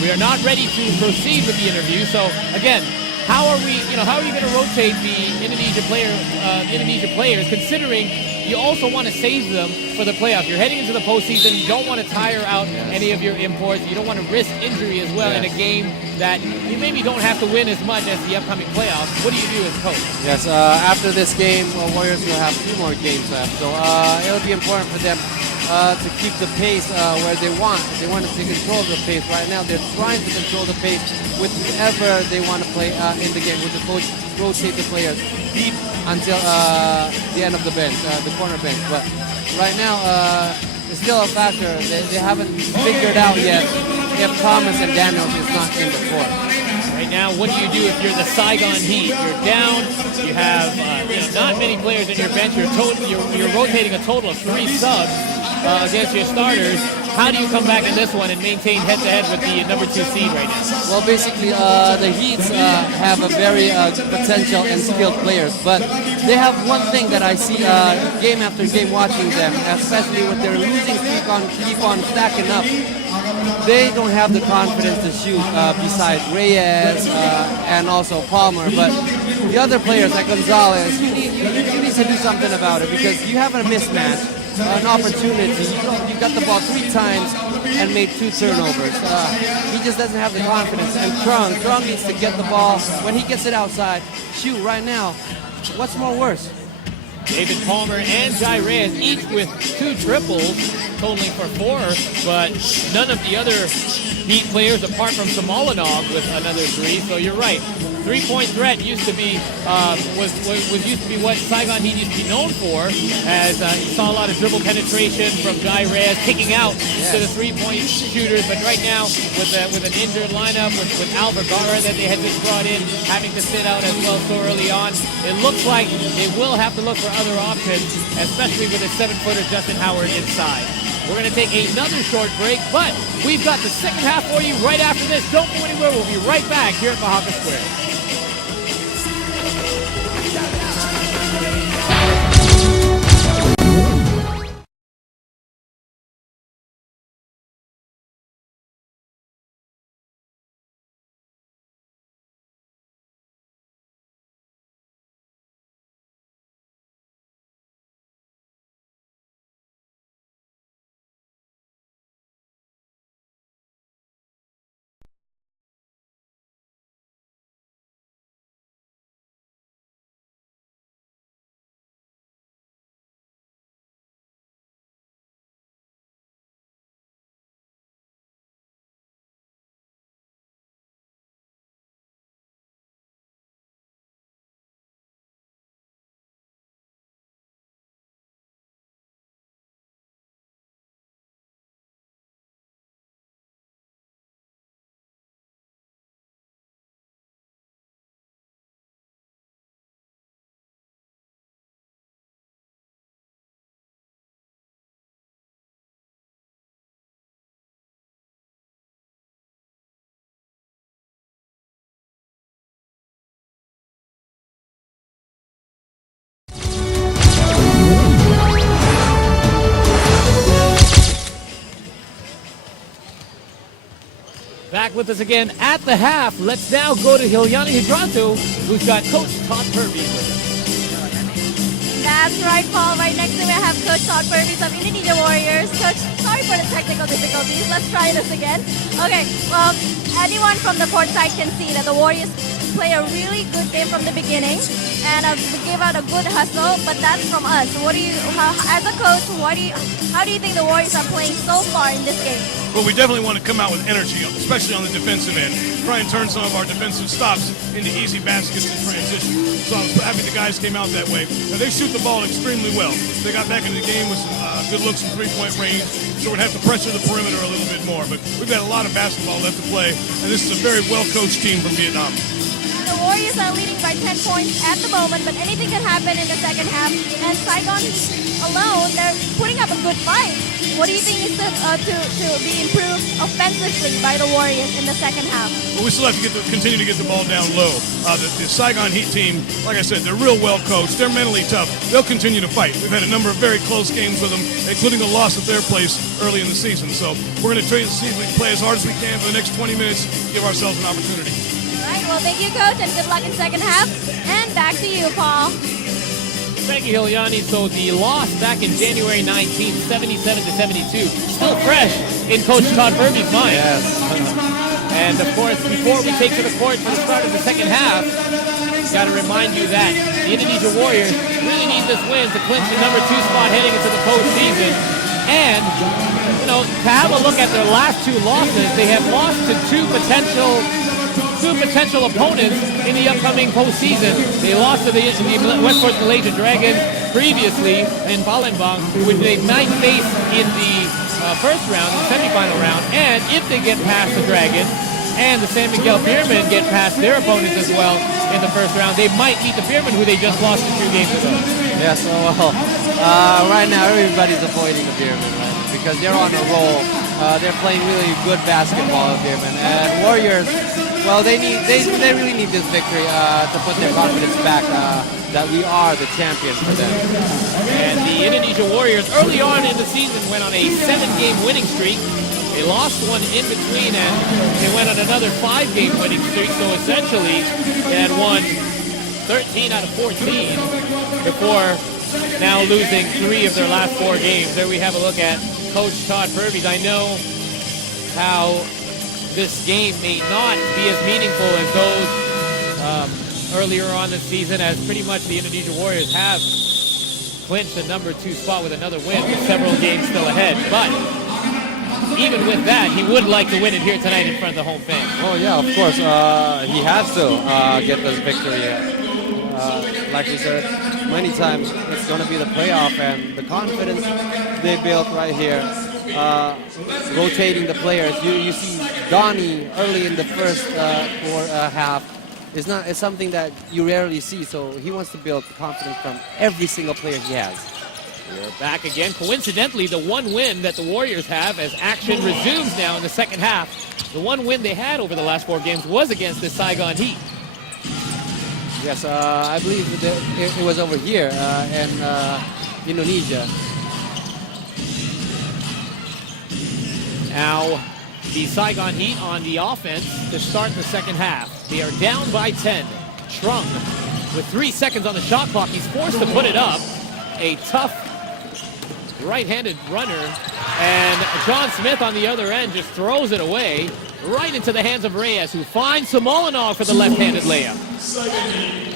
We are not ready to proceed with the interview. So again, how are you going to rotate the Indonesia players, considering you also want to save them for the playoffs? You're heading into the postseason. You don't want to tire out any of your imports. You don't want to risk injury as well in a game that you maybe don't have to win as much as the upcoming playoffs. What do you do as coach? Yes, after this game, Warriors will have 2 more games left. So it'll be important for them to keep the pace where they want. They want to control the pace. Right now, they're trying to control the pace with whoever they want to play in the game, with the coach rotate the players deep until the end of the bench, the corner bench. But right now, it's still a factor. They haven't figured out yet if Thomas and Daniels is not in the court. Right now, what do you do if you're the Saigon Heat? You're down. You have not many players in your bench. You're rotating a total of 3 subs against your starters. How do you come back in this one and maintain head-to-head with the number 2 seed right now? Well, basically, the Heats have a very potential and skilled players, but they have one thing that I see game after game watching them, especially with their losing streak keep on stacking up. They don't have the confidence to shoot besides Reyes and also Palmer, but the other players like Gonzalez, you need to do something about it, because you have a mismatch, an opportunity. You got the ball 3 times and made 2 turnovers. He just doesn't have the confidence. And Trung needs to get the ball. When he gets it outside, shoot right now. What's more worse? David Palmer and Jai Reyes, each with 2 triples, totaling for 4, but none of the other Heat players apart from Simolinov with another 3. So you're right. 3-point threat used to be what Saigon Heat used to be known for, as you saw a lot of dribble penetration from Jai Reyes, kicking out to the 3-point shooters. But right now, with an injured lineup, with Al Vergara that they had just brought in, having to sit out as well so early on, it looks like they will have to look for other options, especially with a 7-footer Justin Howard inside. We're going to take another short break, but we've got the second half for you right after this. Don't go anywhere. We'll be right back here at Mahaka Square. Back with us again at the half. Let's now go to Hiliani Hidranto, who's got Coach Todd Purvis with us. That's right, Paul. Right next to me, I have Coach Todd Purvis of Indonesia Warriors. Coach Todd sorry for the technical difficulties. Let's try this again. Okay, well, anyone from the court side can see that the Warriors play a really good game from the beginning and give out a good hustle, but that's from us. As a coach, how do you think the Warriors are playing so far in this game? Well, we definitely want to come out with energy, especially on the defensive end. Try and turn some of our defensive stops into easy baskets in transition. So I was happy the guys came out that way. Now, they shoot the ball extremely well. They got back into the game with some good looks from three-point range, so we'd have to pressure the perimeter a little bit more. But we've got a lot of basketball left to play, and this is a very well-coached team from Vietnam. The Warriors are leading by 10 points at the moment, but anything can happen in the second half. And Saigon alone, they're putting up a good fight. What do you think needs to be improved offensively by the Warriors in the second half? Well, we still have to continue to get the ball down low. The Saigon Heat team, like I said, they're real well coached. They're mentally tough. They'll continue to fight. We've had a number of very close games with them, including a loss at their place early in the season. So we're going to try to see if we can play as hard as we can for the next 20 minutes, give ourselves an opportunity. All right, well, thank you, Coach, and good luck in second half. And back to you, Paul. Thank you, Hilyani. So the loss back in January 19th, 77-72, still fresh in Coach Todd Furby's mind. Yes. And of course, before we take to the court for the start of the second half, got to remind you that the Indonesia Warriors really need this win to clinch the #2 spot heading into the postseason. And, you know, to have a look at their last two losses, they have lost to two potential opponents in the upcoming postseason. They lost to the Westport Malaysia Dragons previously in Palembang, which they might face in the first round, the semifinal round. And if they get past the Dragons and the San Miguel Beermen get past their opponents as well in the first round, they might meet the Beermen, who they just lost to 2 games ago. Yeah, so right now everybody's avoiding the Beermen, right? Because they're on a roll. They're playing really good basketball, Beermen. And Warriors, well, they really need this victory to put their confidence back that we are the champions for them. And the Indonesia Warriors early on in the season went on a 7-game winning streak. They lost one in between, and they went on another 5-game winning streak. So essentially, they had won 13 out of 14 before now losing 3 of their last 4 games. There we have a look at Coach Todd Furby's. I know how this game may not be as meaningful as those earlier on this season, as pretty much the Indonesia Warriors have clinched the #2 spot with another win with several games still ahead. But even with that, he would like to win it here tonight in front of the home fans. Oh yeah, of course. He has to get this victory. Like we said many times, it's going to be the playoff, and the confidence they built right here, rotating the players. You see Donnie early in the first half. It's something that you rarely see, so he wants to build confidence from every single player he has. We're back again. Coincidentally, the one win that the Warriors have as action resumes now in the second half, the one win they had over the last 4 games was against the Saigon Heat. Yes, I believe that it was over here in Indonesia. Now, the Saigon Heat on the offense to start the second half. They are down by 10. Trung with 3 seconds on the shot clock. He's forced to put it up. A tough right-handed runner. And John Smith on the other end just throws it away right into the hands of Reyes, who finds Simolinov for the left-handed layup.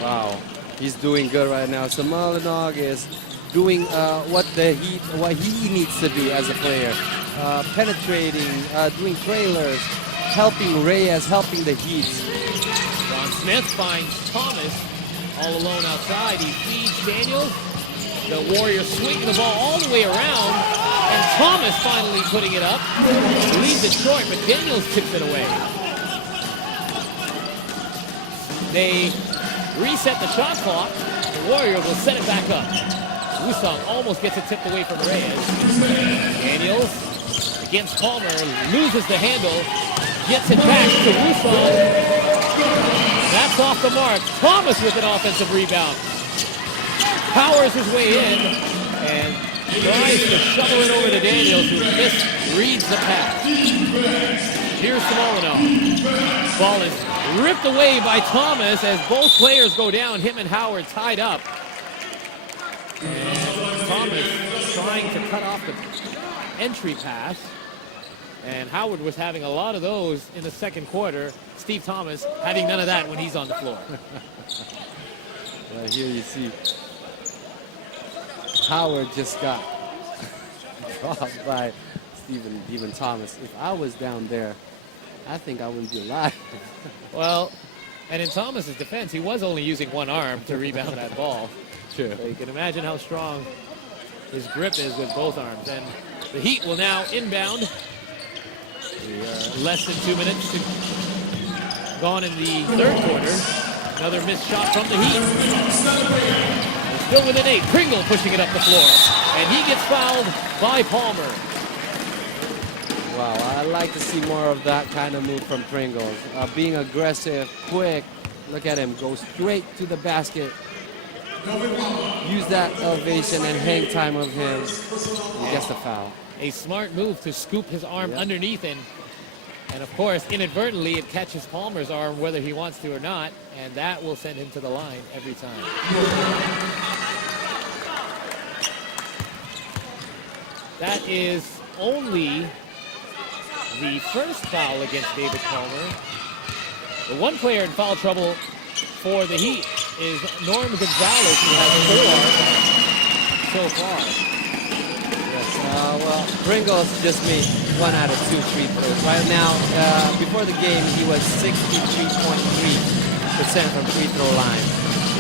Wow, he's doing good right now. Simolinov is doing what he needs to be as a player. Penetrating, doing trailers, helping Reyes, helping the Heat. John Smith finds Thomas all alone outside. He feeds Daniels. The Warriors swinging the ball all the way around, and Thomas finally putting it up. Leaves it short, but Daniels tips it away. They reset the shot clock. The Warriors will set it back up. Wusong almost gets it tipped away from Reyes. Daniels against Palmer, loses the handle, gets it back to Wusong. That's off the mark. Thomas with an offensive rebound. Powers his way in and tries to shovel it over to Daniels, who misreads the pass. Here's Simolinov. Ball is ripped away by Thomas as both players go down. Him and Howard tied up. And Thomas trying to cut off the entry pass. And Howard was having a lot of those in the second quarter. Steve Thomas having none of that when he's on the floor. Right here you see Howard just got dropped by Stephen Thomas. If I was down there, I think I wouldn't be alive. Well, and in Thomas's defense, he was only using one arm to rebound that ball. True. So you can imagine how strong his grip is with both arms. And the Heat will now inbound. Less than 2 minutes gone in the third quarter. Another missed shot from the Heat. They're still within 8. Pringle pushing it up the floor. And he gets fouled by Palmer. Wow, I like to see more of that kind of move from Pringles. Being aggressive, quick. Look at him, go straight to the basket. Use that elevation and hang time of him. He gets the foul. A smart move to scoop his arm underneath him. And of course, inadvertently, it catches Palmer's arm whether he wants to or not. And that will send him to the line every time. That is only the first foul against David Palmer. The one player in foul trouble for the Heat is Norm Gonzalez, who has 4 so far. Yes, well, Pringles just made 1 out of 2 free throws. Right now, before the game, he was 63.3% from free throw line.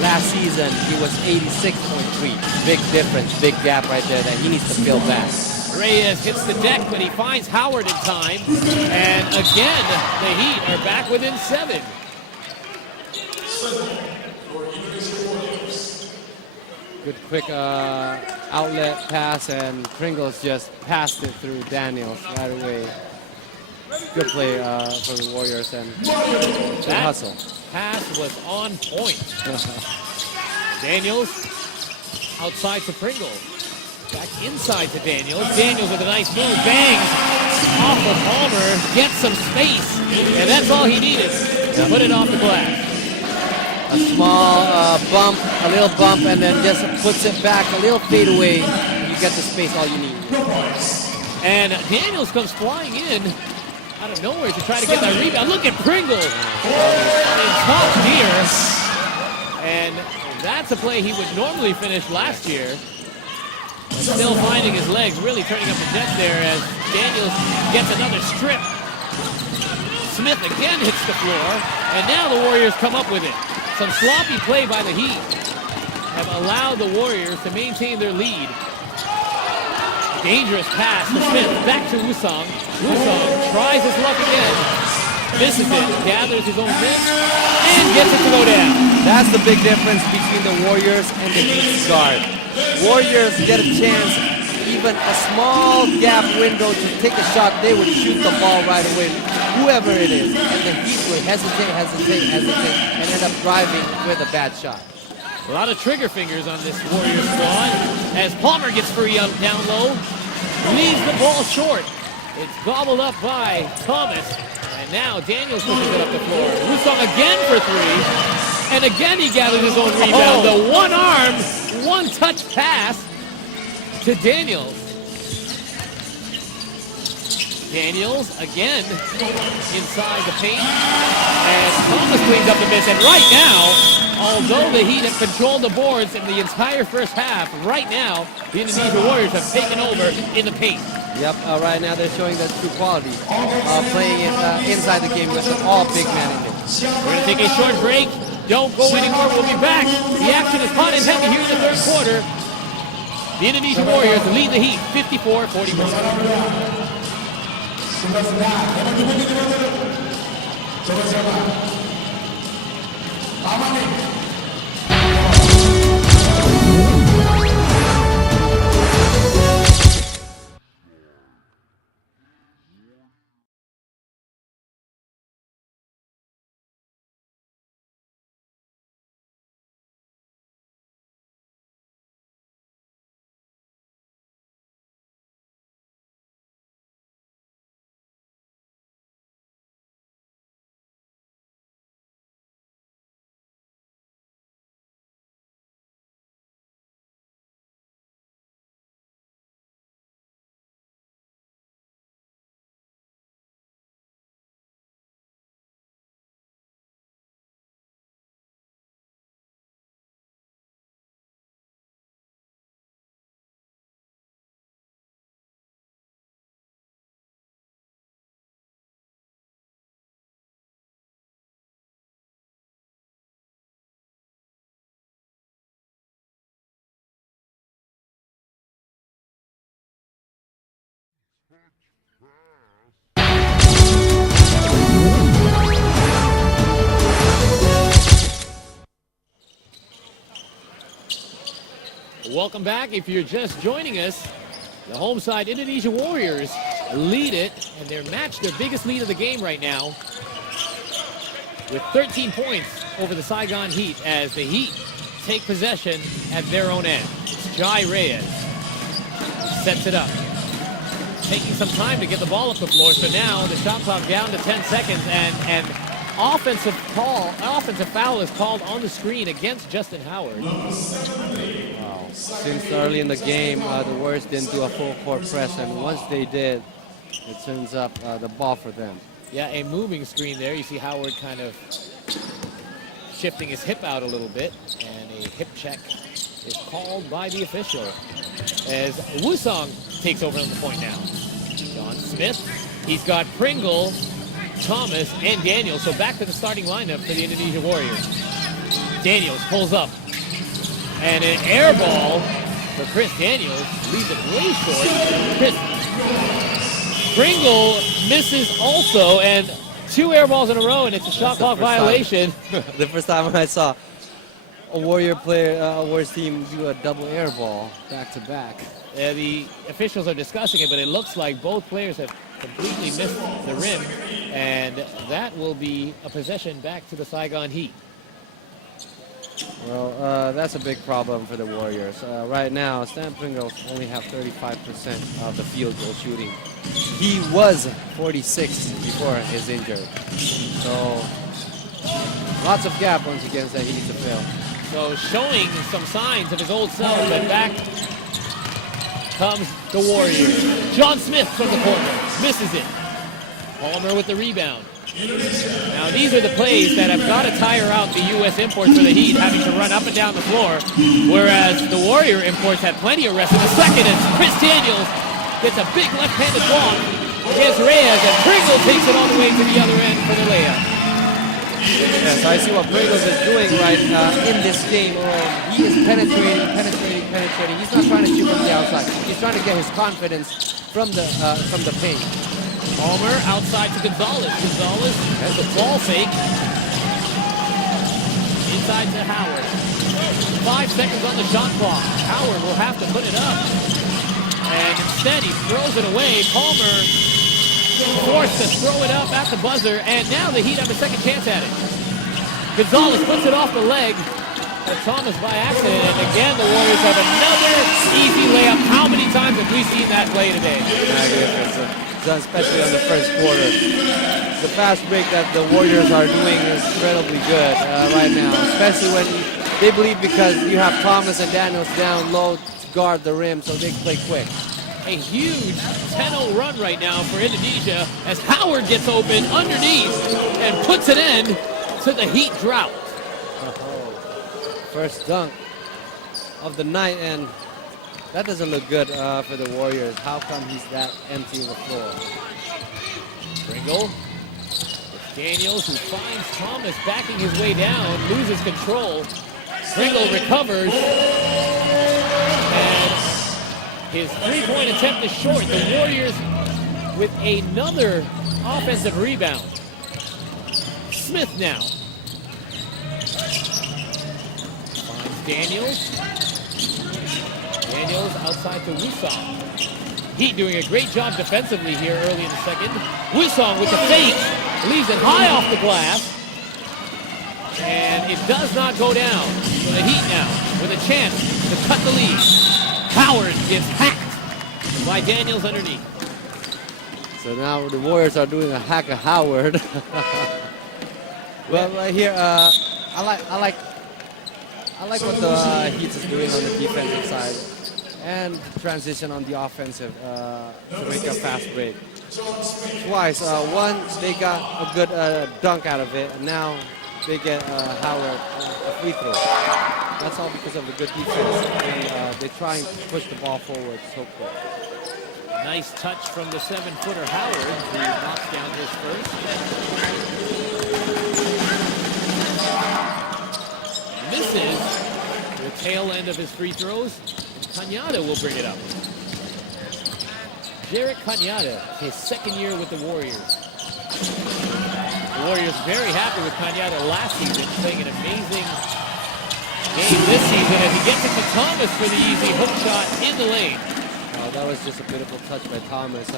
Last season, he was 86.3. Big difference, big gap right there that he needs to fill back. Reyes hits the deck, but he finds Howard in time. And again, the Heat are back within 7. Good quick outlet pass, and Pringles just passed it through Daniels right away. Good play for the Warriors and good hustle. Pass was on point. Daniels outside to Pringle. Back inside to Daniels. Daniels with a nice move. Bangs off of Palmer. Gets some space. And that's all he needed to put it off the glass. A small bump, a little bump, and then just puts it back, a little fade away. You get the space all you need. And Daniels comes flying in out of nowhere to try to get that rebound. Look at Pringle in top gear. And that's a play he would normally finish last year. But still finding his legs, really turning up the jets there as Daniels gets another strip. Smith again hits the floor, and now the Warriors come up with it. Some sloppy play by the Heat have allowed the Warriors to maintain their lead. Dangerous pass to Smith, back to Wusong. Wusong tries his luck again. Misses it, gathers his own miss, and gets it to go down. That's the big difference between the Warriors and the Heat's guard. Warriors get a chance, even a small gap window to take a shot, they would shoot the ball right away, whoever it is. And the Heat would hesitate, and end up driving with a bad shot. A lot of trigger fingers on this Warriors squad as Palmer gets free down low, leaves the ball short. It's gobbled up by Thomas, and now Daniels pushes it up the floor. Wusong again for 3, and again he gathers his own rebound. The one arm, one touch pass to Daniels. Daniels again inside the paint, and Thomas cleans up the miss. And right now, although the Heat have controlled the boards in the entire first half, right now the Indonesia Warriors have taken over in the paint. Yep, right now they're showing their true quality, playing it inside the game with all big men in it. We're going to take a short break. Don't go anywhere. We'll be back. The action is hot and heavy here in the third quarter. The Indonesia Warriors lead the Heat 54-41. Welcome back. If you're just joining us, the home side Indonesia Warriors lead it, and they're matched their biggest lead of the game right now with 13 points over the Saigon Heat as the Heat take possession at their own end. It's Jai Reyes. Sets it up. Taking some time to get the ball up the floor, so now the shot clock down to 10 seconds, and offensive foul is called on the screen against Justin Howard. Wow. Since early in the game, the Warriors didn't do a full court press, and once they did, it turns up the ball for them. Yeah, a moving screen there. You see Howard kind of shifting his hip out a little bit, and a hip check is called by the official as Wusong takes over on the point now. John Smith, he's got Pringle, Thomas, and Daniels. So back to the starting lineup for the Indonesia Warriors. Daniels pulls up, and an air ball for Chris Daniels leaves it way short. Pringle misses also, and 2 air balls in a row, and it's a shot clock violation. The first time I saw a Warrior player, a Warriors team do a double air ball back to back. The officials are discussing it, but it looks like both players have completely missed the rim, and that will be a possession back to the Saigon Heat. Well, that's a big problem for the Warriors. Right now, Stan Pringles only have 35% of the field goal shooting. He was 46 before his injury. So, lots of gap once again that he needs to fill. So showing some signs of his old self, but back comes the Warriors. John Smith from the corner, misses it. Palmer with the rebound. Now these are the plays that have got to tire out the U.S. imports for the Heat, having to run up and down the floor, whereas the Warrior imports had plenty of rest in the second as Chris Daniels gets a big left-handed block against Reyes, and Pringle takes it all the way to the other end for the layup. Yes, I see what Pringles is doing right in this game. He is penetrating. He's not trying to shoot from the outside. He's trying to get his confidence from the paint. Palmer outside to Gonzalez. Gonzalez has the ball fake. Inside to Howard. 5 seconds on the shot clock. Howard will have to put it up. And instead he throws it away. Palmer forced to throw it up at the buzzer, and now the Heat have a second chance at it. Gonzalez puts it off the leg of Thomas by accident, and again the Warriors have another easy layup. How many times have we seen that play today? Especially on the first quarter. The fast break that the Warriors are doing is incredibly good right now, especially when they believe because you have Thomas and Daniels down low to guard the rim, so they play quick. A huge 10-0 run right now for Indonesia as Howard gets open underneath and puts an end to the Heat drought. First dunk of the night, and that doesn't look good for the Warriors. How come he's that empty on the floor? Pringle. It's Daniels who finds Thomas backing his way down, loses control. Pringle recovers, and his three-point attempt is short. The Warriors with another offensive rebound. Smith now. Finds Daniels. Daniels outside to Wusong. Heat doing a great job defensively here early in the second. Wusong with the fake. Leaves it high off the glass. And it does not go down. So the Heat now with a chance to cut the lead. Howard gets hacked by Daniels underneath. So now the Warriors are doing a hack of Howard. Well, right here, I like what the Heat is doing on the defensive side, and transition on the offensive to make a fast break. Twice, one they got a good dunk out of it, and now they get Howard a free throw. That's all because of the good defense, and they try and push the ball forward so quick. Nice touch from the 7-footer Howard, who knocks down his first. Misses the tail end of his free throws. Cañada will bring it up. Jarrett Cañada, his second year with the Warriors. The Warriors very happy with Cañada last season, playing an amazing game this season as he gets it to Thomas for the easy hook shot in the lane. Oh, that was just a beautiful touch by Thomas.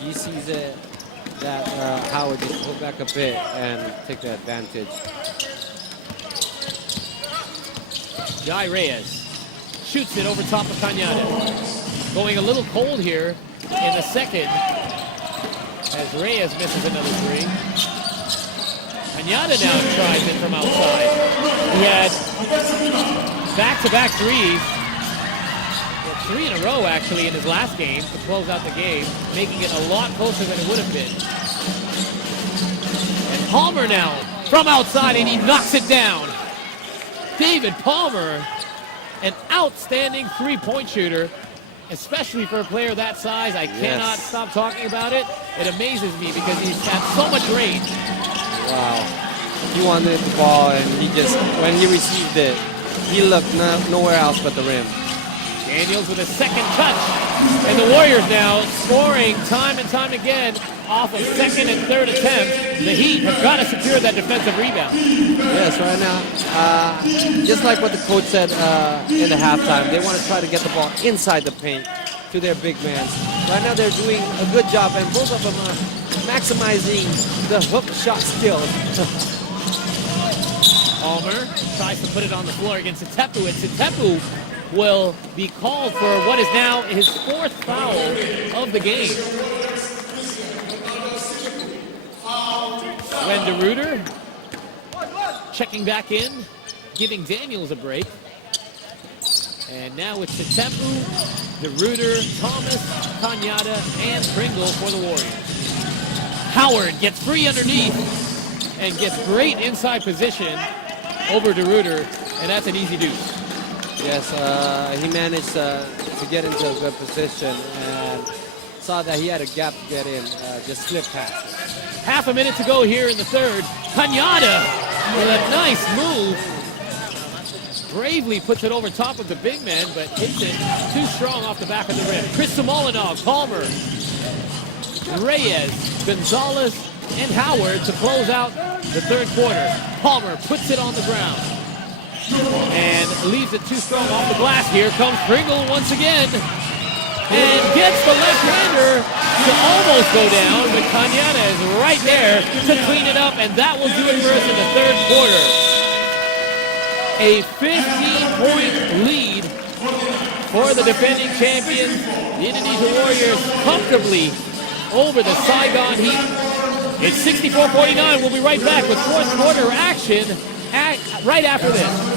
He sees it that Howard just pull back a bit and take the advantage. Jai Reyes shoots it over top of Cañada. Going a little cold here in the second as Reyes misses another three. Cañada now tries it from outside. He had back-to-back threes. Well, 3 in a row, actually, in his last game to close out the game, making it a lot closer than it would have been. And Palmer now from outside, and he knocks it down. David Palmer, an outstanding three-point shooter, especially for a player that size. I cannot stop talking about it. It amazes me because he's got so much range. Wow. He wanted the ball, and he just, when he received it, he looked nowhere else but the rim. Daniels with a second touch. And the Warriors now scoring time and time again off of second and third attempt. The Heat have got to secure that defensive rebound. Yes, right now, just like what the coach said in the halftime, they want to try to get the ball inside the paint to their big man. Right now they're doing a good job, and both of them are maximizing the hook shot skills. Palmer tries to put it on the floor against Sitepu, and Sitepu will be called for what is now his fourth foul of the game. Sven de Ruyter checking back in, giving Daniels a break. And now it's Sitepu, de Ruyter, Thomas, Cañada, and Pringle for the Warriors. Howard gets free underneath and gets great inside position over de Ruyter, and that's an easy deuce. Yes, he managed to get into a good position and saw that he had a gap to get in, just slipped past. Half a minute to go here in the third. Cañada with a nice move. Bravely puts it over top of the big man, but hits it too strong off the back of the rim. Chris Simolinov, Palmer, Reyes, Gonzalez, and Howard to close out the third quarter. Palmer puts it on the ground and leaves it too strong off the glass. Here comes Pringle once again and gets the left-hander to almost go down, but Cañada is right there to clean it up, and that will do it for us in the third quarter. A 15-point lead for the defending champions, the Indonesia Warriors, comfortably over the Saigon Heat. It's 64-49. We'll be right back with fourth quarter action right after this.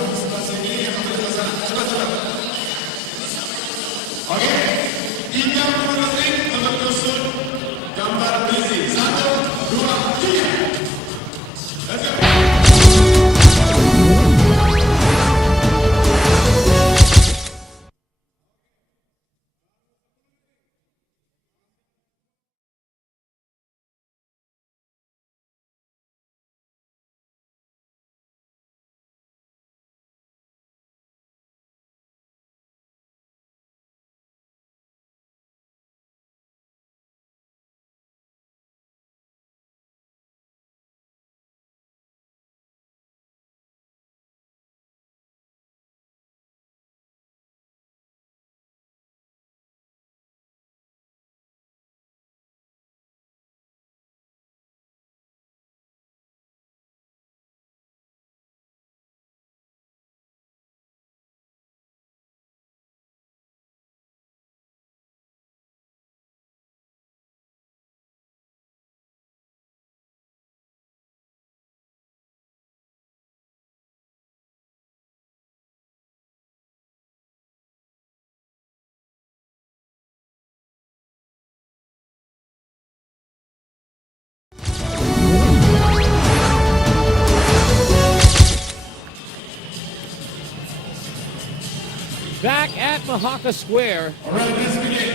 Back at Mahaka Square,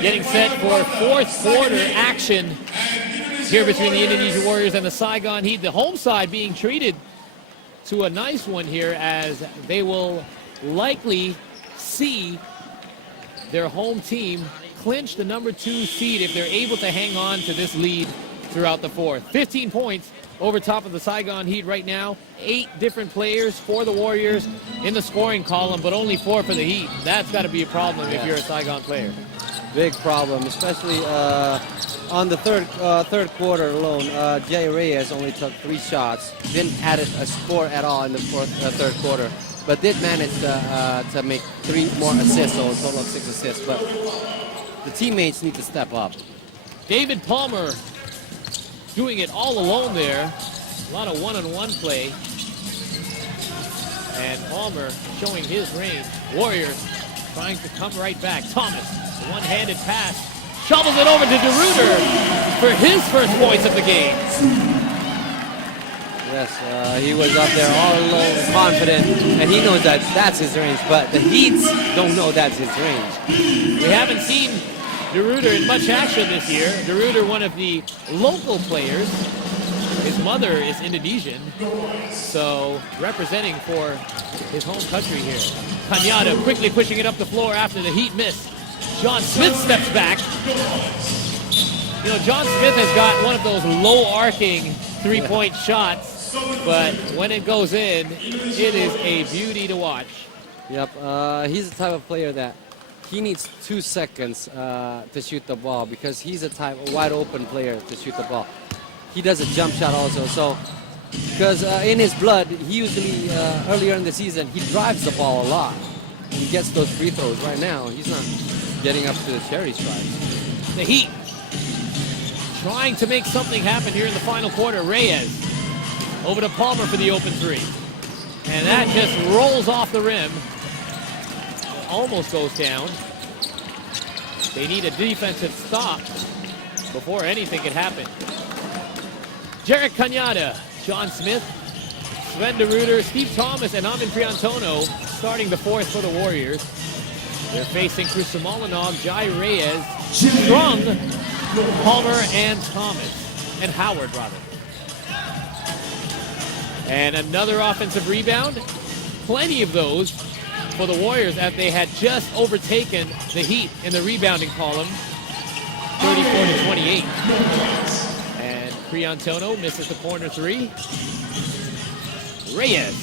getting set for fourth quarter action here between the Indonesia Warriors and the Saigon Heat. The home side being treated to a nice one here as they will likely see their home team clinch the number 2 seed if they're able to hang on to this lead throughout the fourth. 15 points over top of the Saigon Heat right now. 8 different players for the Warriors in the scoring column, but only 4 for the Heat. That's got to be a problem if you're a Saigon player. Big problem, especially on the third quarter alone. Jay Reyes only took 3 shots, didn't add a score at all in the third quarter, but did manage to make 3 more assists, so a total of 6 assists. But the teammates need to step up. David Palmer doing it all alone there. A lot of one-on-one play. And Palmer showing his range. Warriors trying to come right back. Thomas, the one-handed pass, shovels it over to DeRuyter for his first points of the game. Yes, he was up there all alone, confident, and he knows that that's his range, but the Heats don't know that's his range. We haven't seen DeRuyter in much action this year. DeRuyter, one of the local players. His mother is Indonesian, so representing for his home country here. Cañada quickly pushing it up the floor after the Heat miss. John Smith steps back. You know, John Smith has got one of those low-arcing three-point shots, but when it goes in, it is a beauty to watch. Yep, he's the type of player that he needs 2 seconds to shoot the ball because he's a type of wide-open player to shoot the ball. He does a jump shot also, so because in his blood, he usually earlier in the season he drives the ball a lot and gets those free throws. Right now, he's not getting up to the cherry stripes. The Heat trying to make something happen here in the final quarter. Reyes over to Palmer for the open 3, and that just rolls off the rim. Almost goes down. They need a defensive stop before anything can happen. Jarek Cañada, John Smith, Sven DeRuyter, Steve Thomas, and Amin Priantono starting the fourth for the Warriors. They're facing Chris Simolinov, Jai Reyes, Strung, Palmer, and Thomas, and Howard, rather. And another offensive rebound. Plenty of those for the Warriors as they had just overtaken the Heat in the rebounding column, 34-28. And Priantono misses the corner 3. Reyes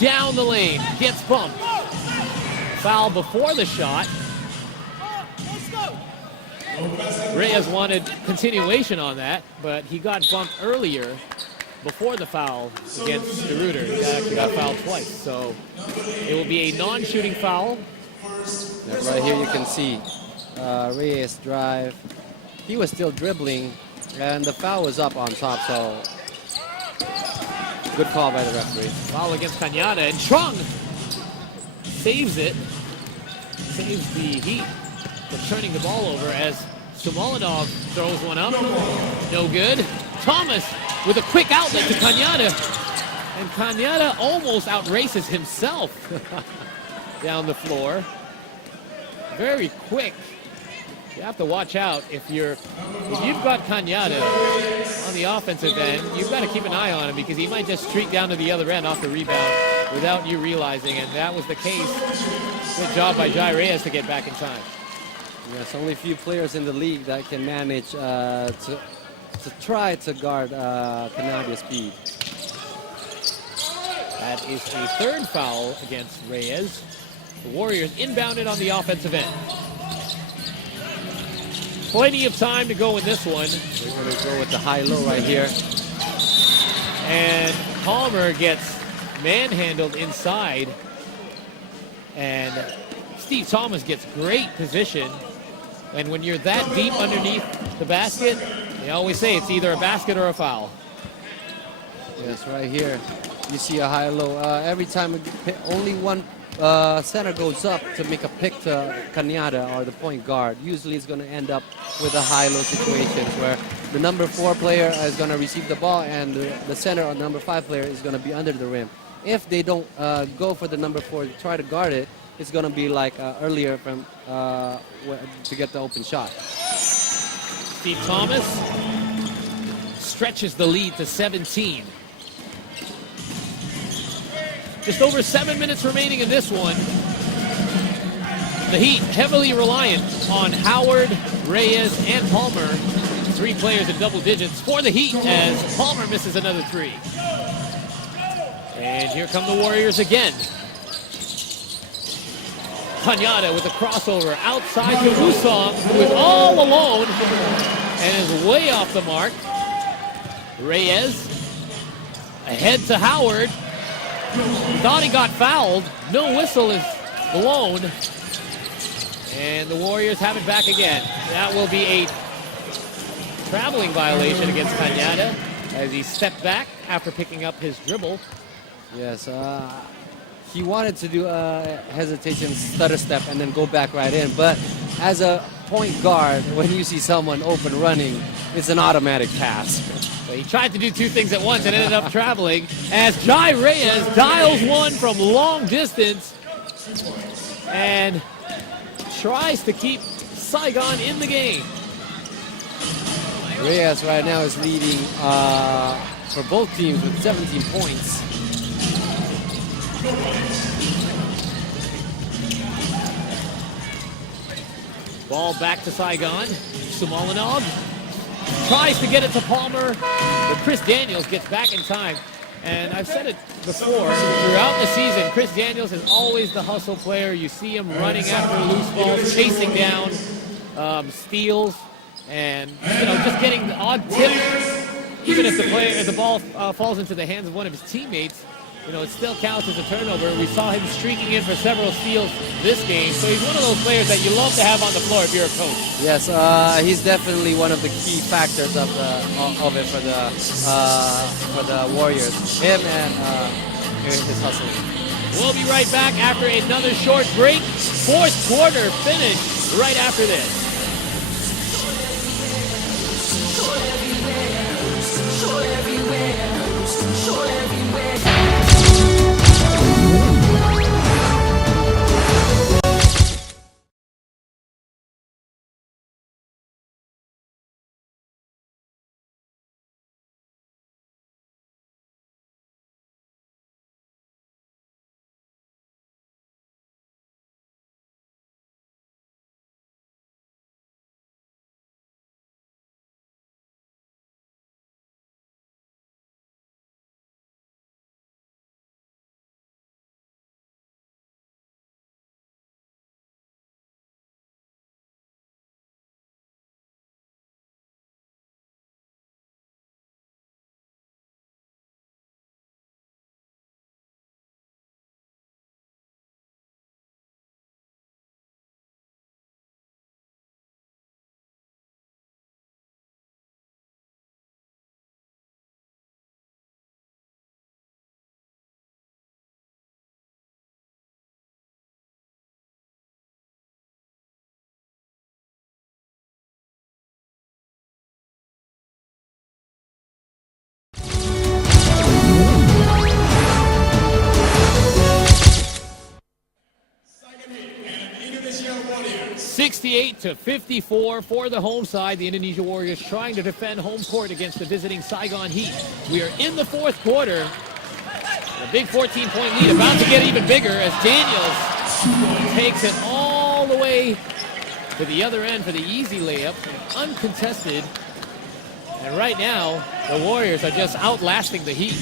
down the lane, gets bumped. Foul before the shot. Reyes wanted continuation on that, but he got bumped earlier before the foul against DeRuyter. He actually got fouled twice, so it will be a non-shooting foul. Yeah, right here you can see Reyes drive. He was still dribbling, and the foul was up on top, so good call by the referee. Foul against Cañada, and Trung saves it. Saves the Heat from turning the ball over as Simolinov throws one up. No good. Thomas with a quick outlet to Cañada. And Cañada almost outraces himself down the floor. Very quick. You have to watch out if you've got Cañada on the offensive end, you've got to keep an eye on him because he might just streak down to the other end off the rebound without you realizing, and that was the case. Good job by Jai Reyes to get back in time. Yes, only a few players in the league that can manage to try to guard Cañada's speed. That is a third foul against Reyes. The Warriors inbounded on the offensive end. Plenty of time to go in this one. They're going to go with the high-low right here. And Palmer gets manhandled inside. And Steve Thomas gets great position. And when you're that deep underneath the basket, they always say it's either a basket or a foul. Yes, right here. You see a high-low. Every time only one center goes up to make a pick to Cañada or the point guard, usually it's going to end up with a high-low situations where the number 4 player is going to receive the ball and the center or number 5 player is going to be under the rim. If they don't go for the number 4 to try to guard it, it's going to be like earlier from to get the open shot. Steve Thomas stretches the lead to 17. Just over 7 minutes remaining in this one. The Heat heavily reliant on Howard, Reyes, and Palmer 3 players in double digits for the Heat as Palmer misses another 3. And here come the Warriors again. Kanyada with a crossover outside to Wusong, who is all alone and is way off the mark. Reyes ahead to Howard. Thought he got fouled. No whistle is blown. And the Warriors have it back again. That will be a traveling violation against Kanyada as he stepped back after picking up his dribble. Yes, he wanted to do a hesitation stutter step and then go back right in. But as a point guard, when you see someone open running, it's an automatic pass. So he tried to do 2 things at once and ended up traveling as Jai Reyes dials one from long distance and tries to keep Saigon in the game. Reyes right now is leading for both teams with 17 points. Ball back to Saigon. Sumalanov tries to get it to Palmer, but Chris Daniels gets back in time. And I've said it before, throughout the season, Chris Daniels is always the hustle player. You see him running after loose balls, chasing down steals, and just getting the odd tip. Even if the ball falls into the hands of one of his teammates, it still counts as a turnover. We saw him streaking in for several steals this game. So he's one of those players that you love to have on the floor if you're a coach. Yes, he's definitely one of the key factors of it for the Warriors. Him and his hustle. We'll be right back after another short break. 4th quarter finish right after this. Indonesia Warriors. 68-54 for the home side. The Indonesia Warriors trying to defend home court against the visiting Saigon Heat. We are in the 4th quarter. A big 14-point lead about to get even bigger as Daniels takes it all the way to the other end for the easy layup, uncontested. And right now, the Warriors are just outlasting the Heat.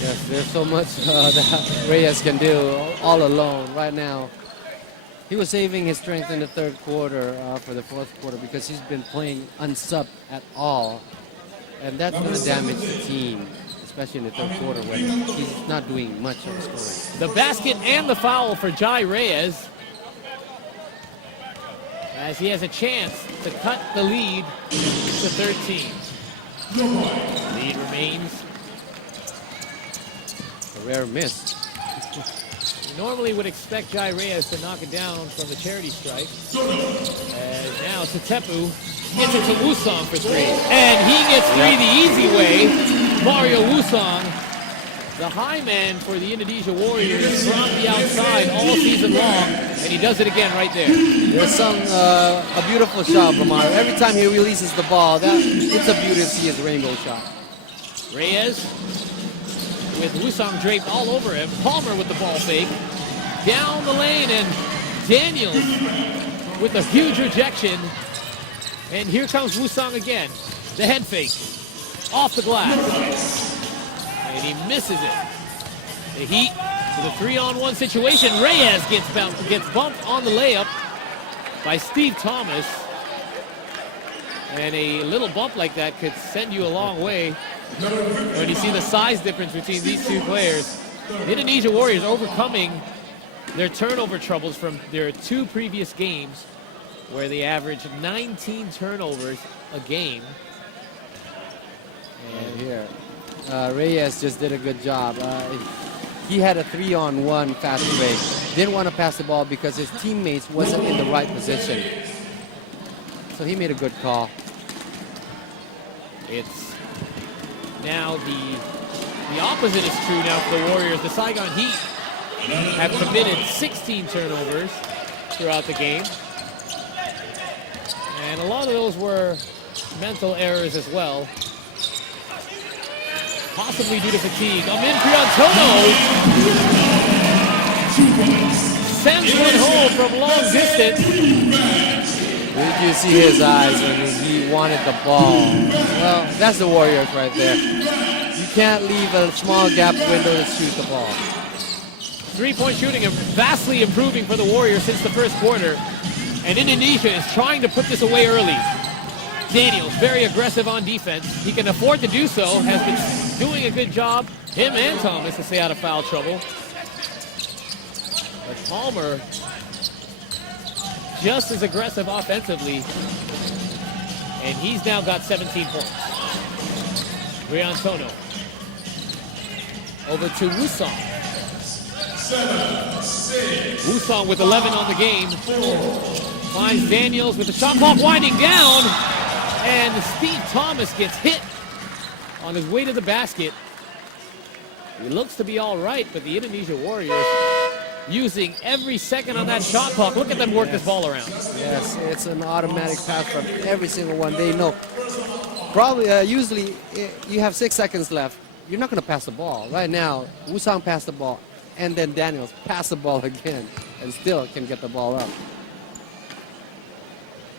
Yes, there's so much that Reyes can do all alone right now. He was saving his strength in the 3rd quarter for the 4th quarter because he's been playing unsubbed at all. And that's going to damage the team, especially in the 3rd quarter when he's not doing much of scoring. The basket and the foul for Jai Reyes as he has a chance to cut the lead to 13. Lead remains. A rare miss. You normally would expect Jai Reyes to knock it down from the charity stripe. As now Satepu gets it to Wusong for 3. And he gets 3 the easy way. Mario Wusong, the high man for the Indonesia Warriors from the outside all season long. And he does it again right there. There's a beautiful shot from Mario. Every time he releases the ball, it's a beauty to see his rainbow shot. Reyes with Wusong draped all over him. Palmer with the ball fake. Down the lane, and Daniels with a huge rejection And here comes Wusong again. The head fake. Off the glass. And he misses it. The Heat with a 3-on-1 situation. Reyes gets bumped on the layup by Steve Thomas. And a little bump like that could send you a long way. When you see the size difference between these two players. The Indonesia Warriors overcoming their turnover troubles from their 2 previous games, where they averaged 19 turnovers a game. And here, Reyes just did a good job. He had a 3-on-1 fast break. Didn't want to pass the ball because his teammates wasn't in the right position. So he made a good call. It's now the opposite is true now for the Warriors. The Saigon Heat have committed 16 turnovers throughout the game. And a lot of those were mental errors as well. Possibly due to fatigue. Amin Priantono sends one home from long distance. Did you see his eyes when he wanted the ball? Well, that's the Warriors right there. You can't leave a small gap window to shoot the ball. 3-point shooting vastly improving for the Warriors since the first quarter. And Indonesia is trying to put this away early. Daniels, very aggressive on defense. He can afford to do so, has been doing a good job, him and Thomas, to stay out of foul trouble. But Palmer, just as aggressive offensively, and he's now got 17 points. Priantono. Over to Wusong. Wusong with 11 on the game. Finds Daniels with the shot clock winding down. And Steve Thomas gets hit on his way to the basket. He looks to be all right, but the Indonesia Warriors using every second on that shot clock. Look at them work this ball around. Yes, it's an automatic pass from every single one. They know. Probably, usually, you have 6 seconds left. You're not going to pass the ball. Right now, Wusong passed the ball, and then Daniels passed the ball again, and still can get the ball up.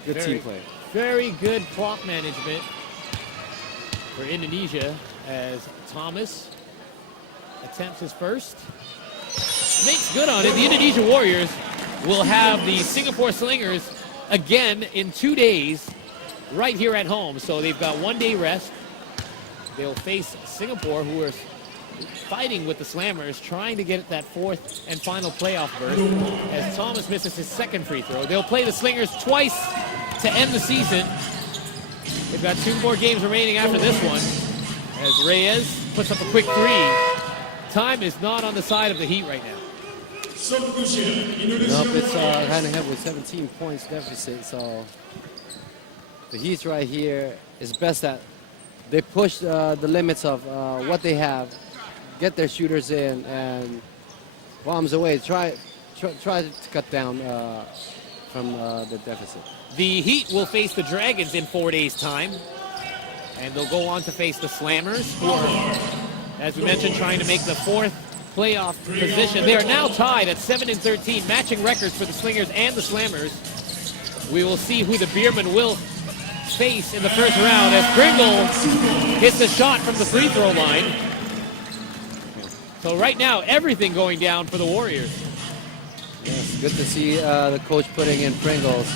Good team play. Very good clock management for Indonesia as Thomas attempts his first. Makes good on it. The Indonesia Warriors will have the Singapore Slingers again in 2 days right here at home. So they've got 1 day rest. They'll face Singapore, who are fighting with the Slammers, trying to get that 4th and final playoff berth as Thomas misses his 2nd free throw. They'll play the Slingers twice to end the season. They've got 2 more games remaining after this one as Reyes puts up a quick 3. Time is not on the side of the Heat right now. Nope, it's kind of heavy with 17 points deficit, so the Heat's right here is best that they push the limits of what they have, get their shooters in, and bombs away. Try to cut down from the deficit. The Heat will face the Dragons in 4 days' time, and they'll go on to face the Slammers, who are, as we mentioned, trying to make the 4th playoff position. They are now tied at 7-13, matching records for the Slingers and the Slammers. We will see who the Beermen will face in the first round as Pringle hits a shot from the free throw line. So right now, everything going down for the Warriors. Yes, good to see the coach putting in Pringles.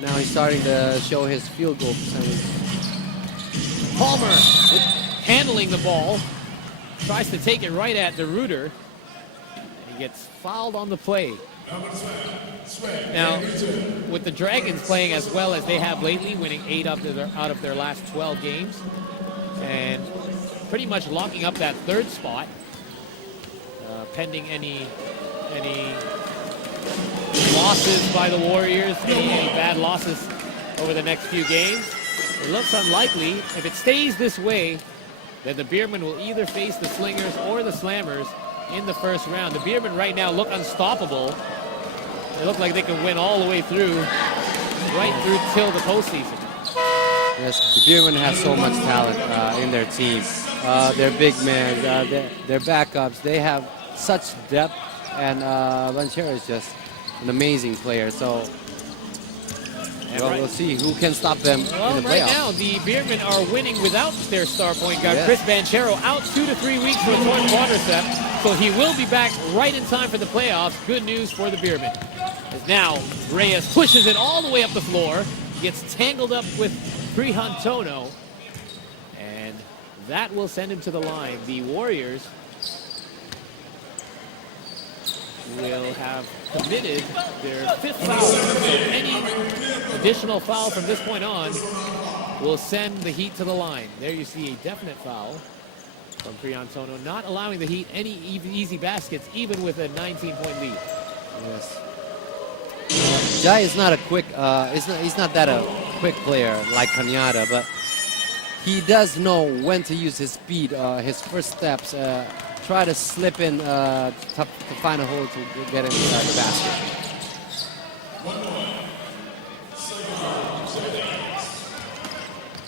Now he's starting to show his field goal percentage. Palmer handling the ball. Tries to take it right at DeRuyter. He gets fouled on the play. Now, with the Dragons playing as well as they have lately, winning 8 out of their last 12 games, and pretty much locking up that 3rd spot, pending any losses by the Warriors, any bad losses over the next few games. It looks unlikely. If it stays this way, then the Beermen will either face the Slingers or the Slammers in the first round. The Beermen right now look unstoppable. They look like they can win all the way through, right through till the postseason. Yes, the Beermen have so much talent in their team. Their big men, their backups, they have such depth, and Banchero is just an amazing player. So And Well, right- we'll see who can stop them Well, in the right playoffs. now, the Beermen are winning without their star point guard, Yes. Chris Banchero, out 2 to 3 weeks for a torn quadricep. So he will be back right in time for the playoffs. Good news for the Beermen. As now, Reyes pushes it all the way up the floor, gets tangled up with Prihantono, and that will send him to the line. The Warriors will have committed their 5th foul. So any additional foul from this point on will send the Heat to the line. There you see a definite foul from Prihantono, not allowing the Heat any easy baskets, even with a 19-point lead. Yes. Jai is not a quick. He's not that a quick player like Kanyada, but he does know when to use his speed, his first steps. Try to slip in to find a hole to get inside the basket.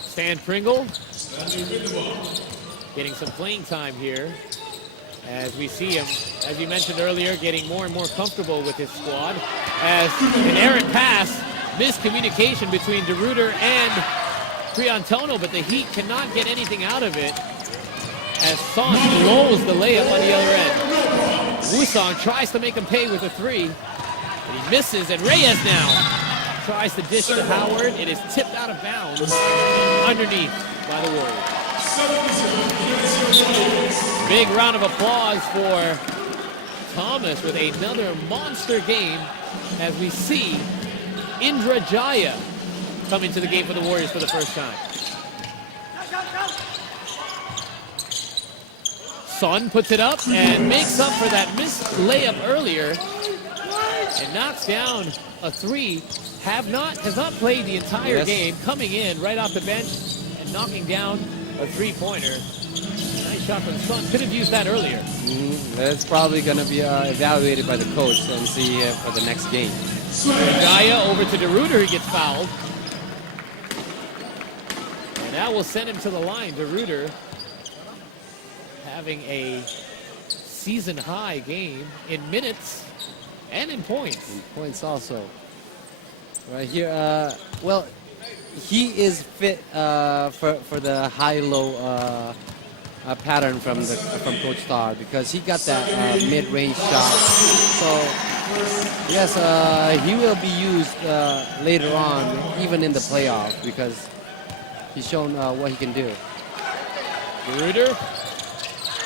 Stan Pringle getting some playing time here as we see him, as you mentioned earlier, getting more and more comfortable with his squad. As an errant pass, miscommunication between DeRuyter and Prihantono, but the Heat cannot get anything out of it as Son blows the layup on the other end. Wusong tries to make him pay with a 3, but he misses, and Reyes now tries to dish to Howard. It is tipped out of bounds underneath by the Warriors. Big round of applause for Thomas with another monster game as we see Indra Jaya come into the game for the Warriors for the first time. Son puts it up and makes up for that missed layup earlier and knocks down a 3. Has not played the entire game, coming in right off the bench and knocking down a 3-pointer. Nice shot from Son. Could have used that earlier. It's probably going to be evaluated by the coach and see for the next game. Jaya over to DeRuyter, he gets fouled. And that will send him to the line. DeRuyter having a season-high game in minutes and in points. Points also. Right here, well, he is fit for the high-low pattern from Coach Starr because he got that mid-range shot. So, yes, he will be used later on, even in the playoffs, because he's shown what he can do. DeRuyter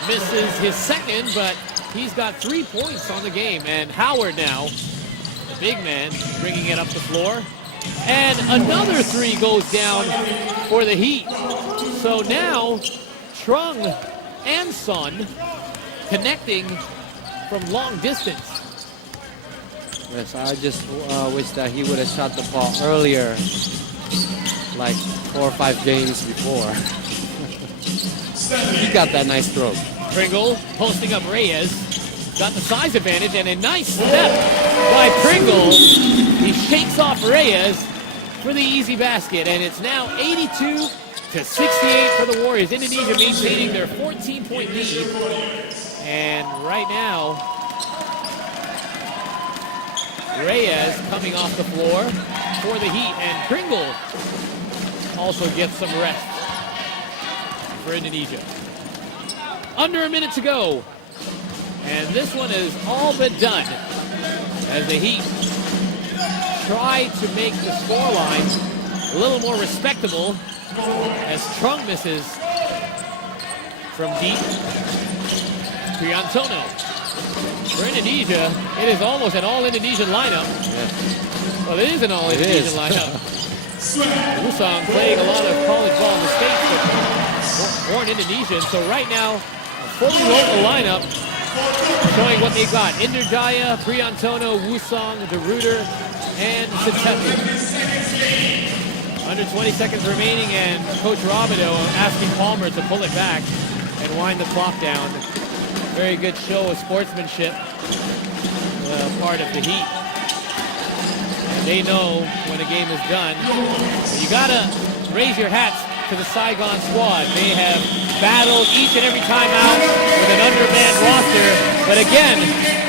misses his second, but he's got 3 points on the game. And Howard now, the big man, bringing it up the floor. And another 3 goes down for the Heat. So now, Trung and Son connecting from long distance. Yes, I just wish that he would have shot the ball earlier, like 4 or 5 games before. He got that nice throw. Pringle posting up Reyes. Got the size advantage and a nice step by Pringle. He shakes off Reyes for the easy basket. And it's now 82 to 68 for the Warriors. Indonesia maintaining their 14-point lead. And right now, Reyes coming off the floor for the Heat. And Pringle also gets some rest for Indonesia. Under a minute to go. And this one is all but done as the Heat try to make the scoreline a little more respectable as Trung misses from deep. Prihantono. For Indonesia, it is almost an all-Indonesian lineup. Yeah. Well, it is an all-Indonesian lineup. Wusong playing a lot of college ball in the States, but born Indonesian. So right now, a fully local lineup showing what they've got. Indra Jaya, Prihantono, Wusong, DeRuyter, and Sitepu. Under 20 seconds remaining, and Coach Robideau asking Palmer to pull it back and wind the clock down. Very good show of sportsmanship, part of the Heat. And they know when a game is done. You gotta raise your hats to the Saigon squad. They have battled each and every time out with an undermanned roster. But again,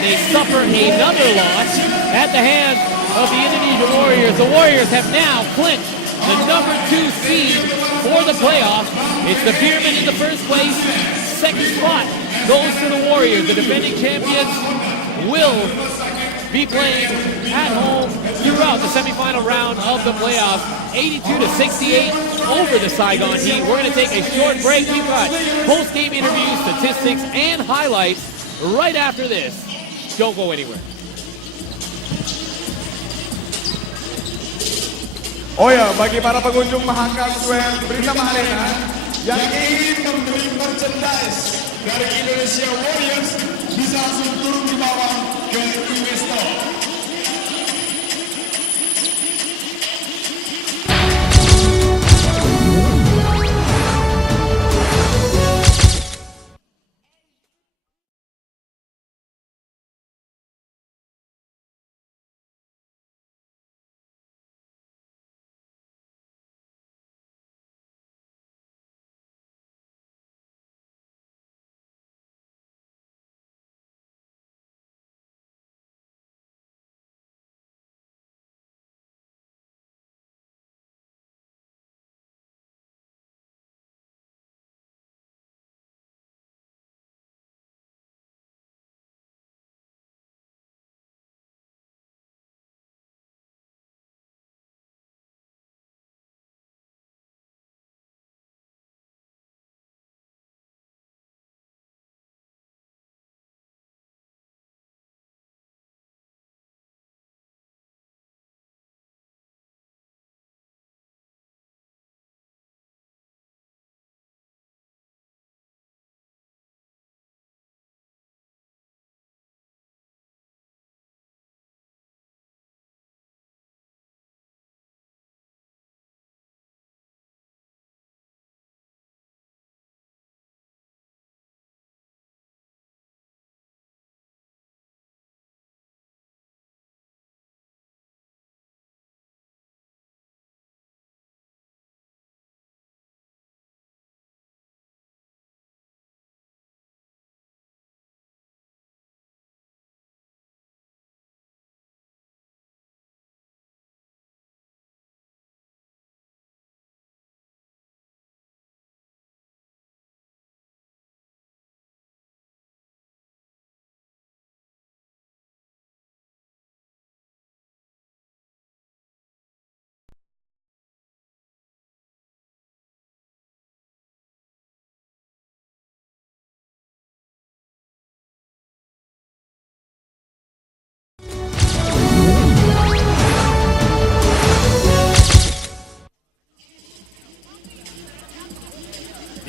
they suffer another loss at the hands of the Indonesia Warriors. The Warriors have now clinched the number 2 seed for the playoffs. It's the Beermen in the first place. Second spot goes to the Warriors. The defending champions will be playing at home throughout the semifinal round of the playoffs. 82-68 over the Saigon Heat. We're going to take a short break. We've got post-game interviews, statistics, and highlights right after this. Don't go anywhere. Oh ya, bagi para pengunjung Mahaka Square, berita Mahalena yang ingin membeli merchandise dari Indonesia Warriors bisa langsung turun di bawah ke investor.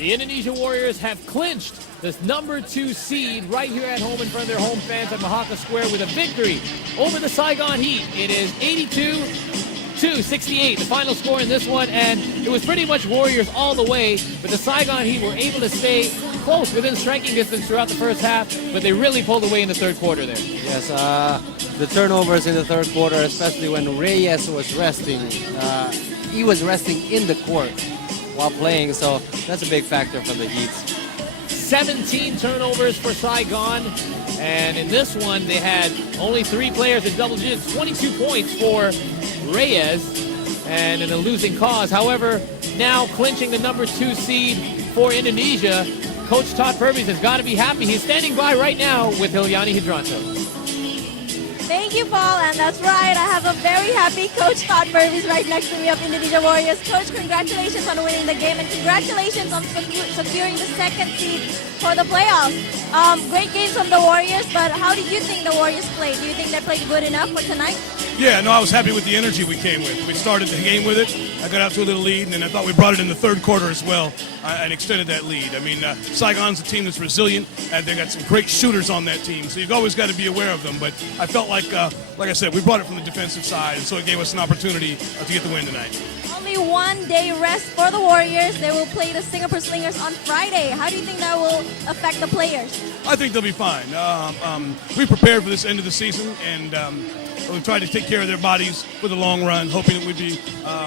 The Indonesia Warriors have clinched this number 2 seed right here at home in front of their home fans at Mahaka Square with a victory over the Saigon Heat. It is 82-68, the final score in this one, and it was pretty much Warriors all the way, but the Saigon Heat were able to stay close within striking distance throughout the first half, but they really pulled away in the third quarter there. Yes, the turnovers in the third quarter, especially when Reyes was resting. He was resting in the court while playing, so that's a big factor for the Heat. 17 turnovers for Saigon, and in this one they had only 3 players in double digits, 22 points for Reyes, and in a losing cause. However, now clinching the number 2 seed for Indonesia, Coach Todd Purvis has got to be happy. He's standing by right now with Hilyani Hidranto. Thank you, Paul, and that's right. I have a very happy Coach Todd Purvis right next to me of Indonesia Warriors. Coach, congratulations on winning the game, and congratulations on securing the second seed for the playoffs. Great games from the Warriors, but how did you think the Warriors played? Do you think they played good enough for tonight? Yeah, no, I was happy with the energy we came with. We started the game with it. I got out to a little lead, and then I thought we brought it in the third quarter as well and extended that lead. I mean, Saigon's a team that's resilient, and they got some great shooters on that team, so you've always got to be aware of them. But I felt like I said, we brought it from the defensive side, and so it gave us an opportunity to get the win tonight. Only 1 day rest for the Warriors. They will play the Singapore Slingers on Friday. How do you think that will affect the players? I think they'll be fine. We prepared for this end of the season, and we've tried to take care of their bodies for the long run, hoping that we'd be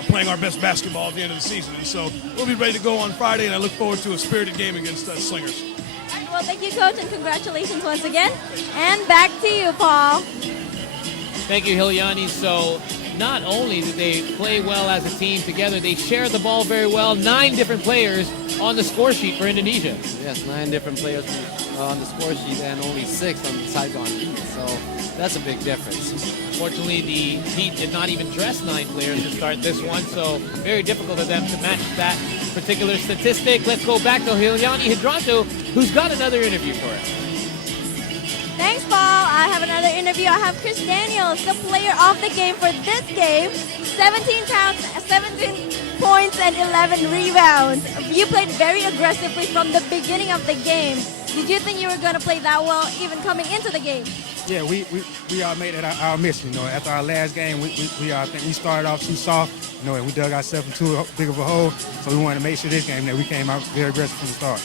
playing our best basketball at the end of the season. And so we'll be ready to go on Friday, and I look forward to a spirited game against Slingers. All right, well, thank you, Coach, and congratulations once again. And back to you, Paul. Thank you, Hilyani. So not only did they play well as a team together, they shared the ball very well. 9 different players on the score sheet for Indonesia. Yes, 9 different players on the score sheet and only 6 on the Saigon Heat. So that's a big difference. Unfortunately, the Heat did not even dress 9 players to start this one, so very difficult for them to match that particular statistic. Let's go back to Hilyani Hidranto, who's got another interview for us. Thanks, Paul. I have another interview. I have Chris Daniels, the player of the game for this game. 17 points and 11 rebounds. You played very aggressively from the beginning of the game. Did you think you were going to play that well even coming into the game? Yeah, we made it our mission. You know, after our last game, we think we started off too soft. You know, and we dug ourselves into too big of a hole. So we wanted to make sure this game that we came out very aggressive from the start.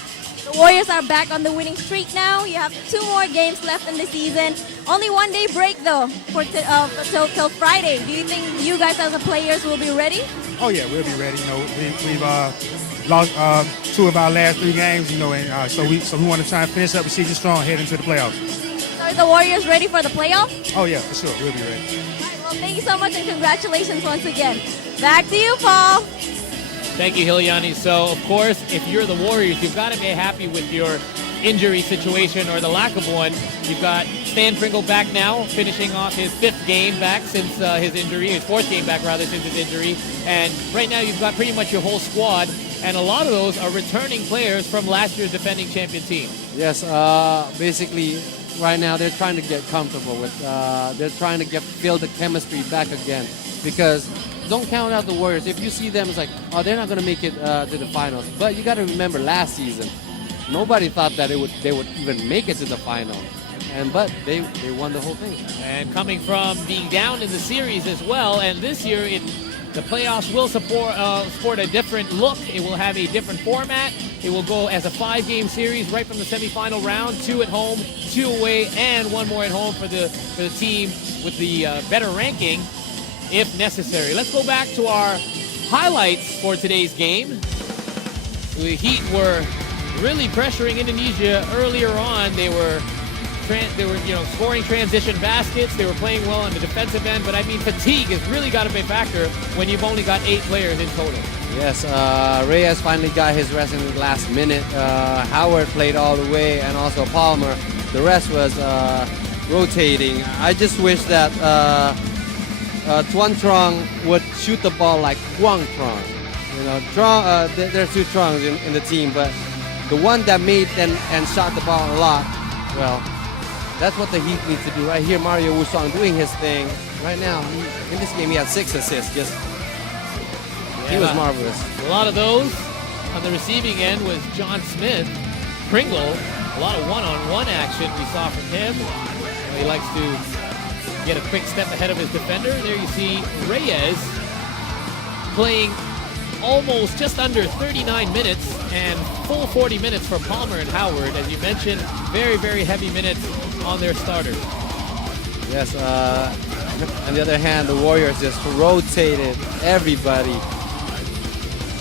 The Warriors are back on the winning streak now. You have 2 more games left in the season. Only 1 day break though for till Friday. Do you think you guys as the players will be ready? Oh yeah, we'll be ready. You know, we've lost 2 of our last 3 games. You know, and so we want to try and finish up the season strong, head into the playoffs. So are the Warriors ready for the playoffs? Oh yeah, for sure, we'll be ready. All right, well, thank you so much and congratulations once again. Back to you, Paul. Thank you, Hilyani. So, of course, if you're the Warriors, you've got to be happy with your injury situation or the lack of one. You've got Stan Pringle back now, finishing off his 5th game back since his injury, his 4th game back rather since his injury. And right now you've got pretty much your whole squad, and a lot of those are returning players from last year's defending champion team. Yes, basically right now they're trying to get comfortable with, they're trying to feel the chemistry back again, because don't count out the Warriors. If you see them, it's like, oh, they're not going to make it to the finals. But you got to remember last season, nobody thought that they would even make it to the final. But they won the whole thing. And coming from being down in the series as well, and this year the playoffs will support a different look. It will have a different format. It will go as a 5-game series right from the semifinal round, 2 at home, 2 away, and 1 more at home for the team with the better ranking, if necessary. Let's go back to our highlights for today's game. The Heat were really pressuring Indonesia earlier on. They were scoring transition baskets. They were playing well on the defensive end, but I mean, fatigue has really got to be a factor when you've only got 8 players in total. Yes, Reyes finally got his rest in the last minute. Howard played all the way, and also Palmer. The rest was rotating. I just wish that Tuan Trong would shoot the ball like Quang Trong. You know, Trong, there's 2 Trongs in the team, but the one that made and shot the ball a lot, well, that's what the Heat needs to do. Right here, Mario Wusong doing his thing. Right now, in this game, he had 6 assists. He was marvelous. A lot of those on the receiving end was John Smith. Pringle, a lot of one-on-one action we saw from him. He likes to get a quick step ahead of his defender. There you see Reyes playing almost just under 39 minutes and full 40 minutes for Palmer and Howard. As you mentioned, very, very heavy minutes on their starters. Yes, on the other hand, the Warriors just rotated everybody.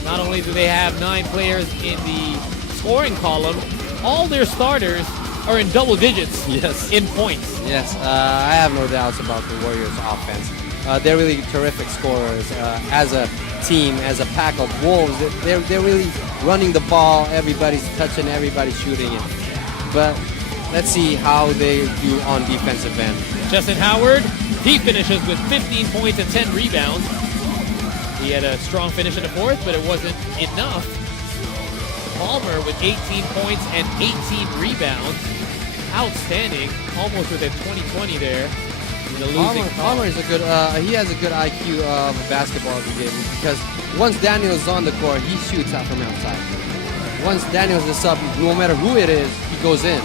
Not only do they have 9 players in the scoring column, all their starters are in double digits in points. Yes, I have no doubts about the Warriors' offense. They're really terrific scorers. As a team, as a pack of wolves, they're really running the ball. Everybody's touching, everybody's shooting it. But let's see how they do on defensive end. Justin Howard, he finishes with 15 points and 10 rebounds. He had a strong finish in the 4th, but it wasn't enough. Palmer with 18 points and 18 rebounds. Outstanding, almost with a 20-20 there. In the losing Palmer is a good, he has a good IQ of basketball game, because once Daniels is on the court, he shoots out from outside. Once Daniels is up, no matter who it is, he goes in.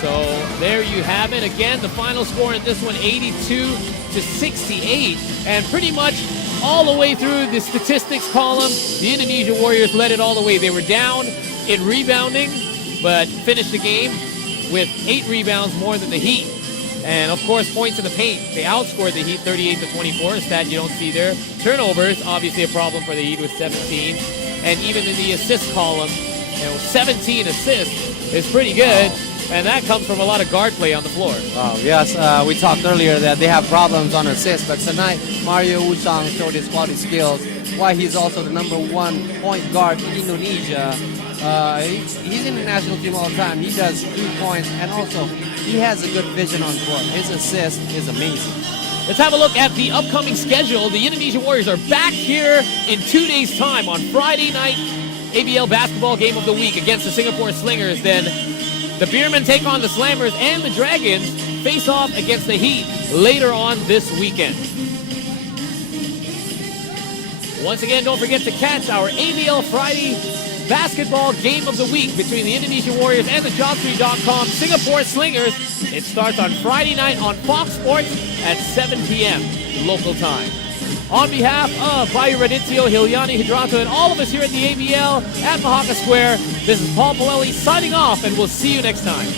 So there you have it. Again, the final score in this one, 82-68. And pretty much all the way through the statistics column, the Indonesia Warriors led it all the way. They were down in rebounding, but finished the game with 8 rebounds more than the Heat. And of course, points in the paint. They outscored the Heat 38-24, a stat you don't see there. Turnovers, obviously a problem for the Heat with 17. And even in the assist column, 17 assists is pretty good. And that comes from a lot of guard play on the floor. Wow, yes, we talked earlier that they have problems on assists, but tonight Mario Wuchang showed his quality skills. Why he's also the #1 point guard in Indonesia. He's in the national team all the time. He does 3 points, and also he has a good vision on court. His assist is amazing. Let's have a look at the upcoming schedule. The Indonesia Warriors are back here in 2 days' time on Friday night. ABL basketball game of the week against the Singapore Slingers. Then the Beermen take on the Slammers, and the Dragons face off against the Heat later on this weekend. Once again, don't forget to catch our ABL Friday basketball game of the week between the Indonesia Warriors and the Jobstreet.com Singapore Slingers. It starts on Friday night on Fox Sports at 7 p.m. local time. On behalf of Bayu Raditio, Hilyani Hidrato, and all of us here at the ABL at Mahaka Square, this is Paul Palelli signing off, and we'll see you next time.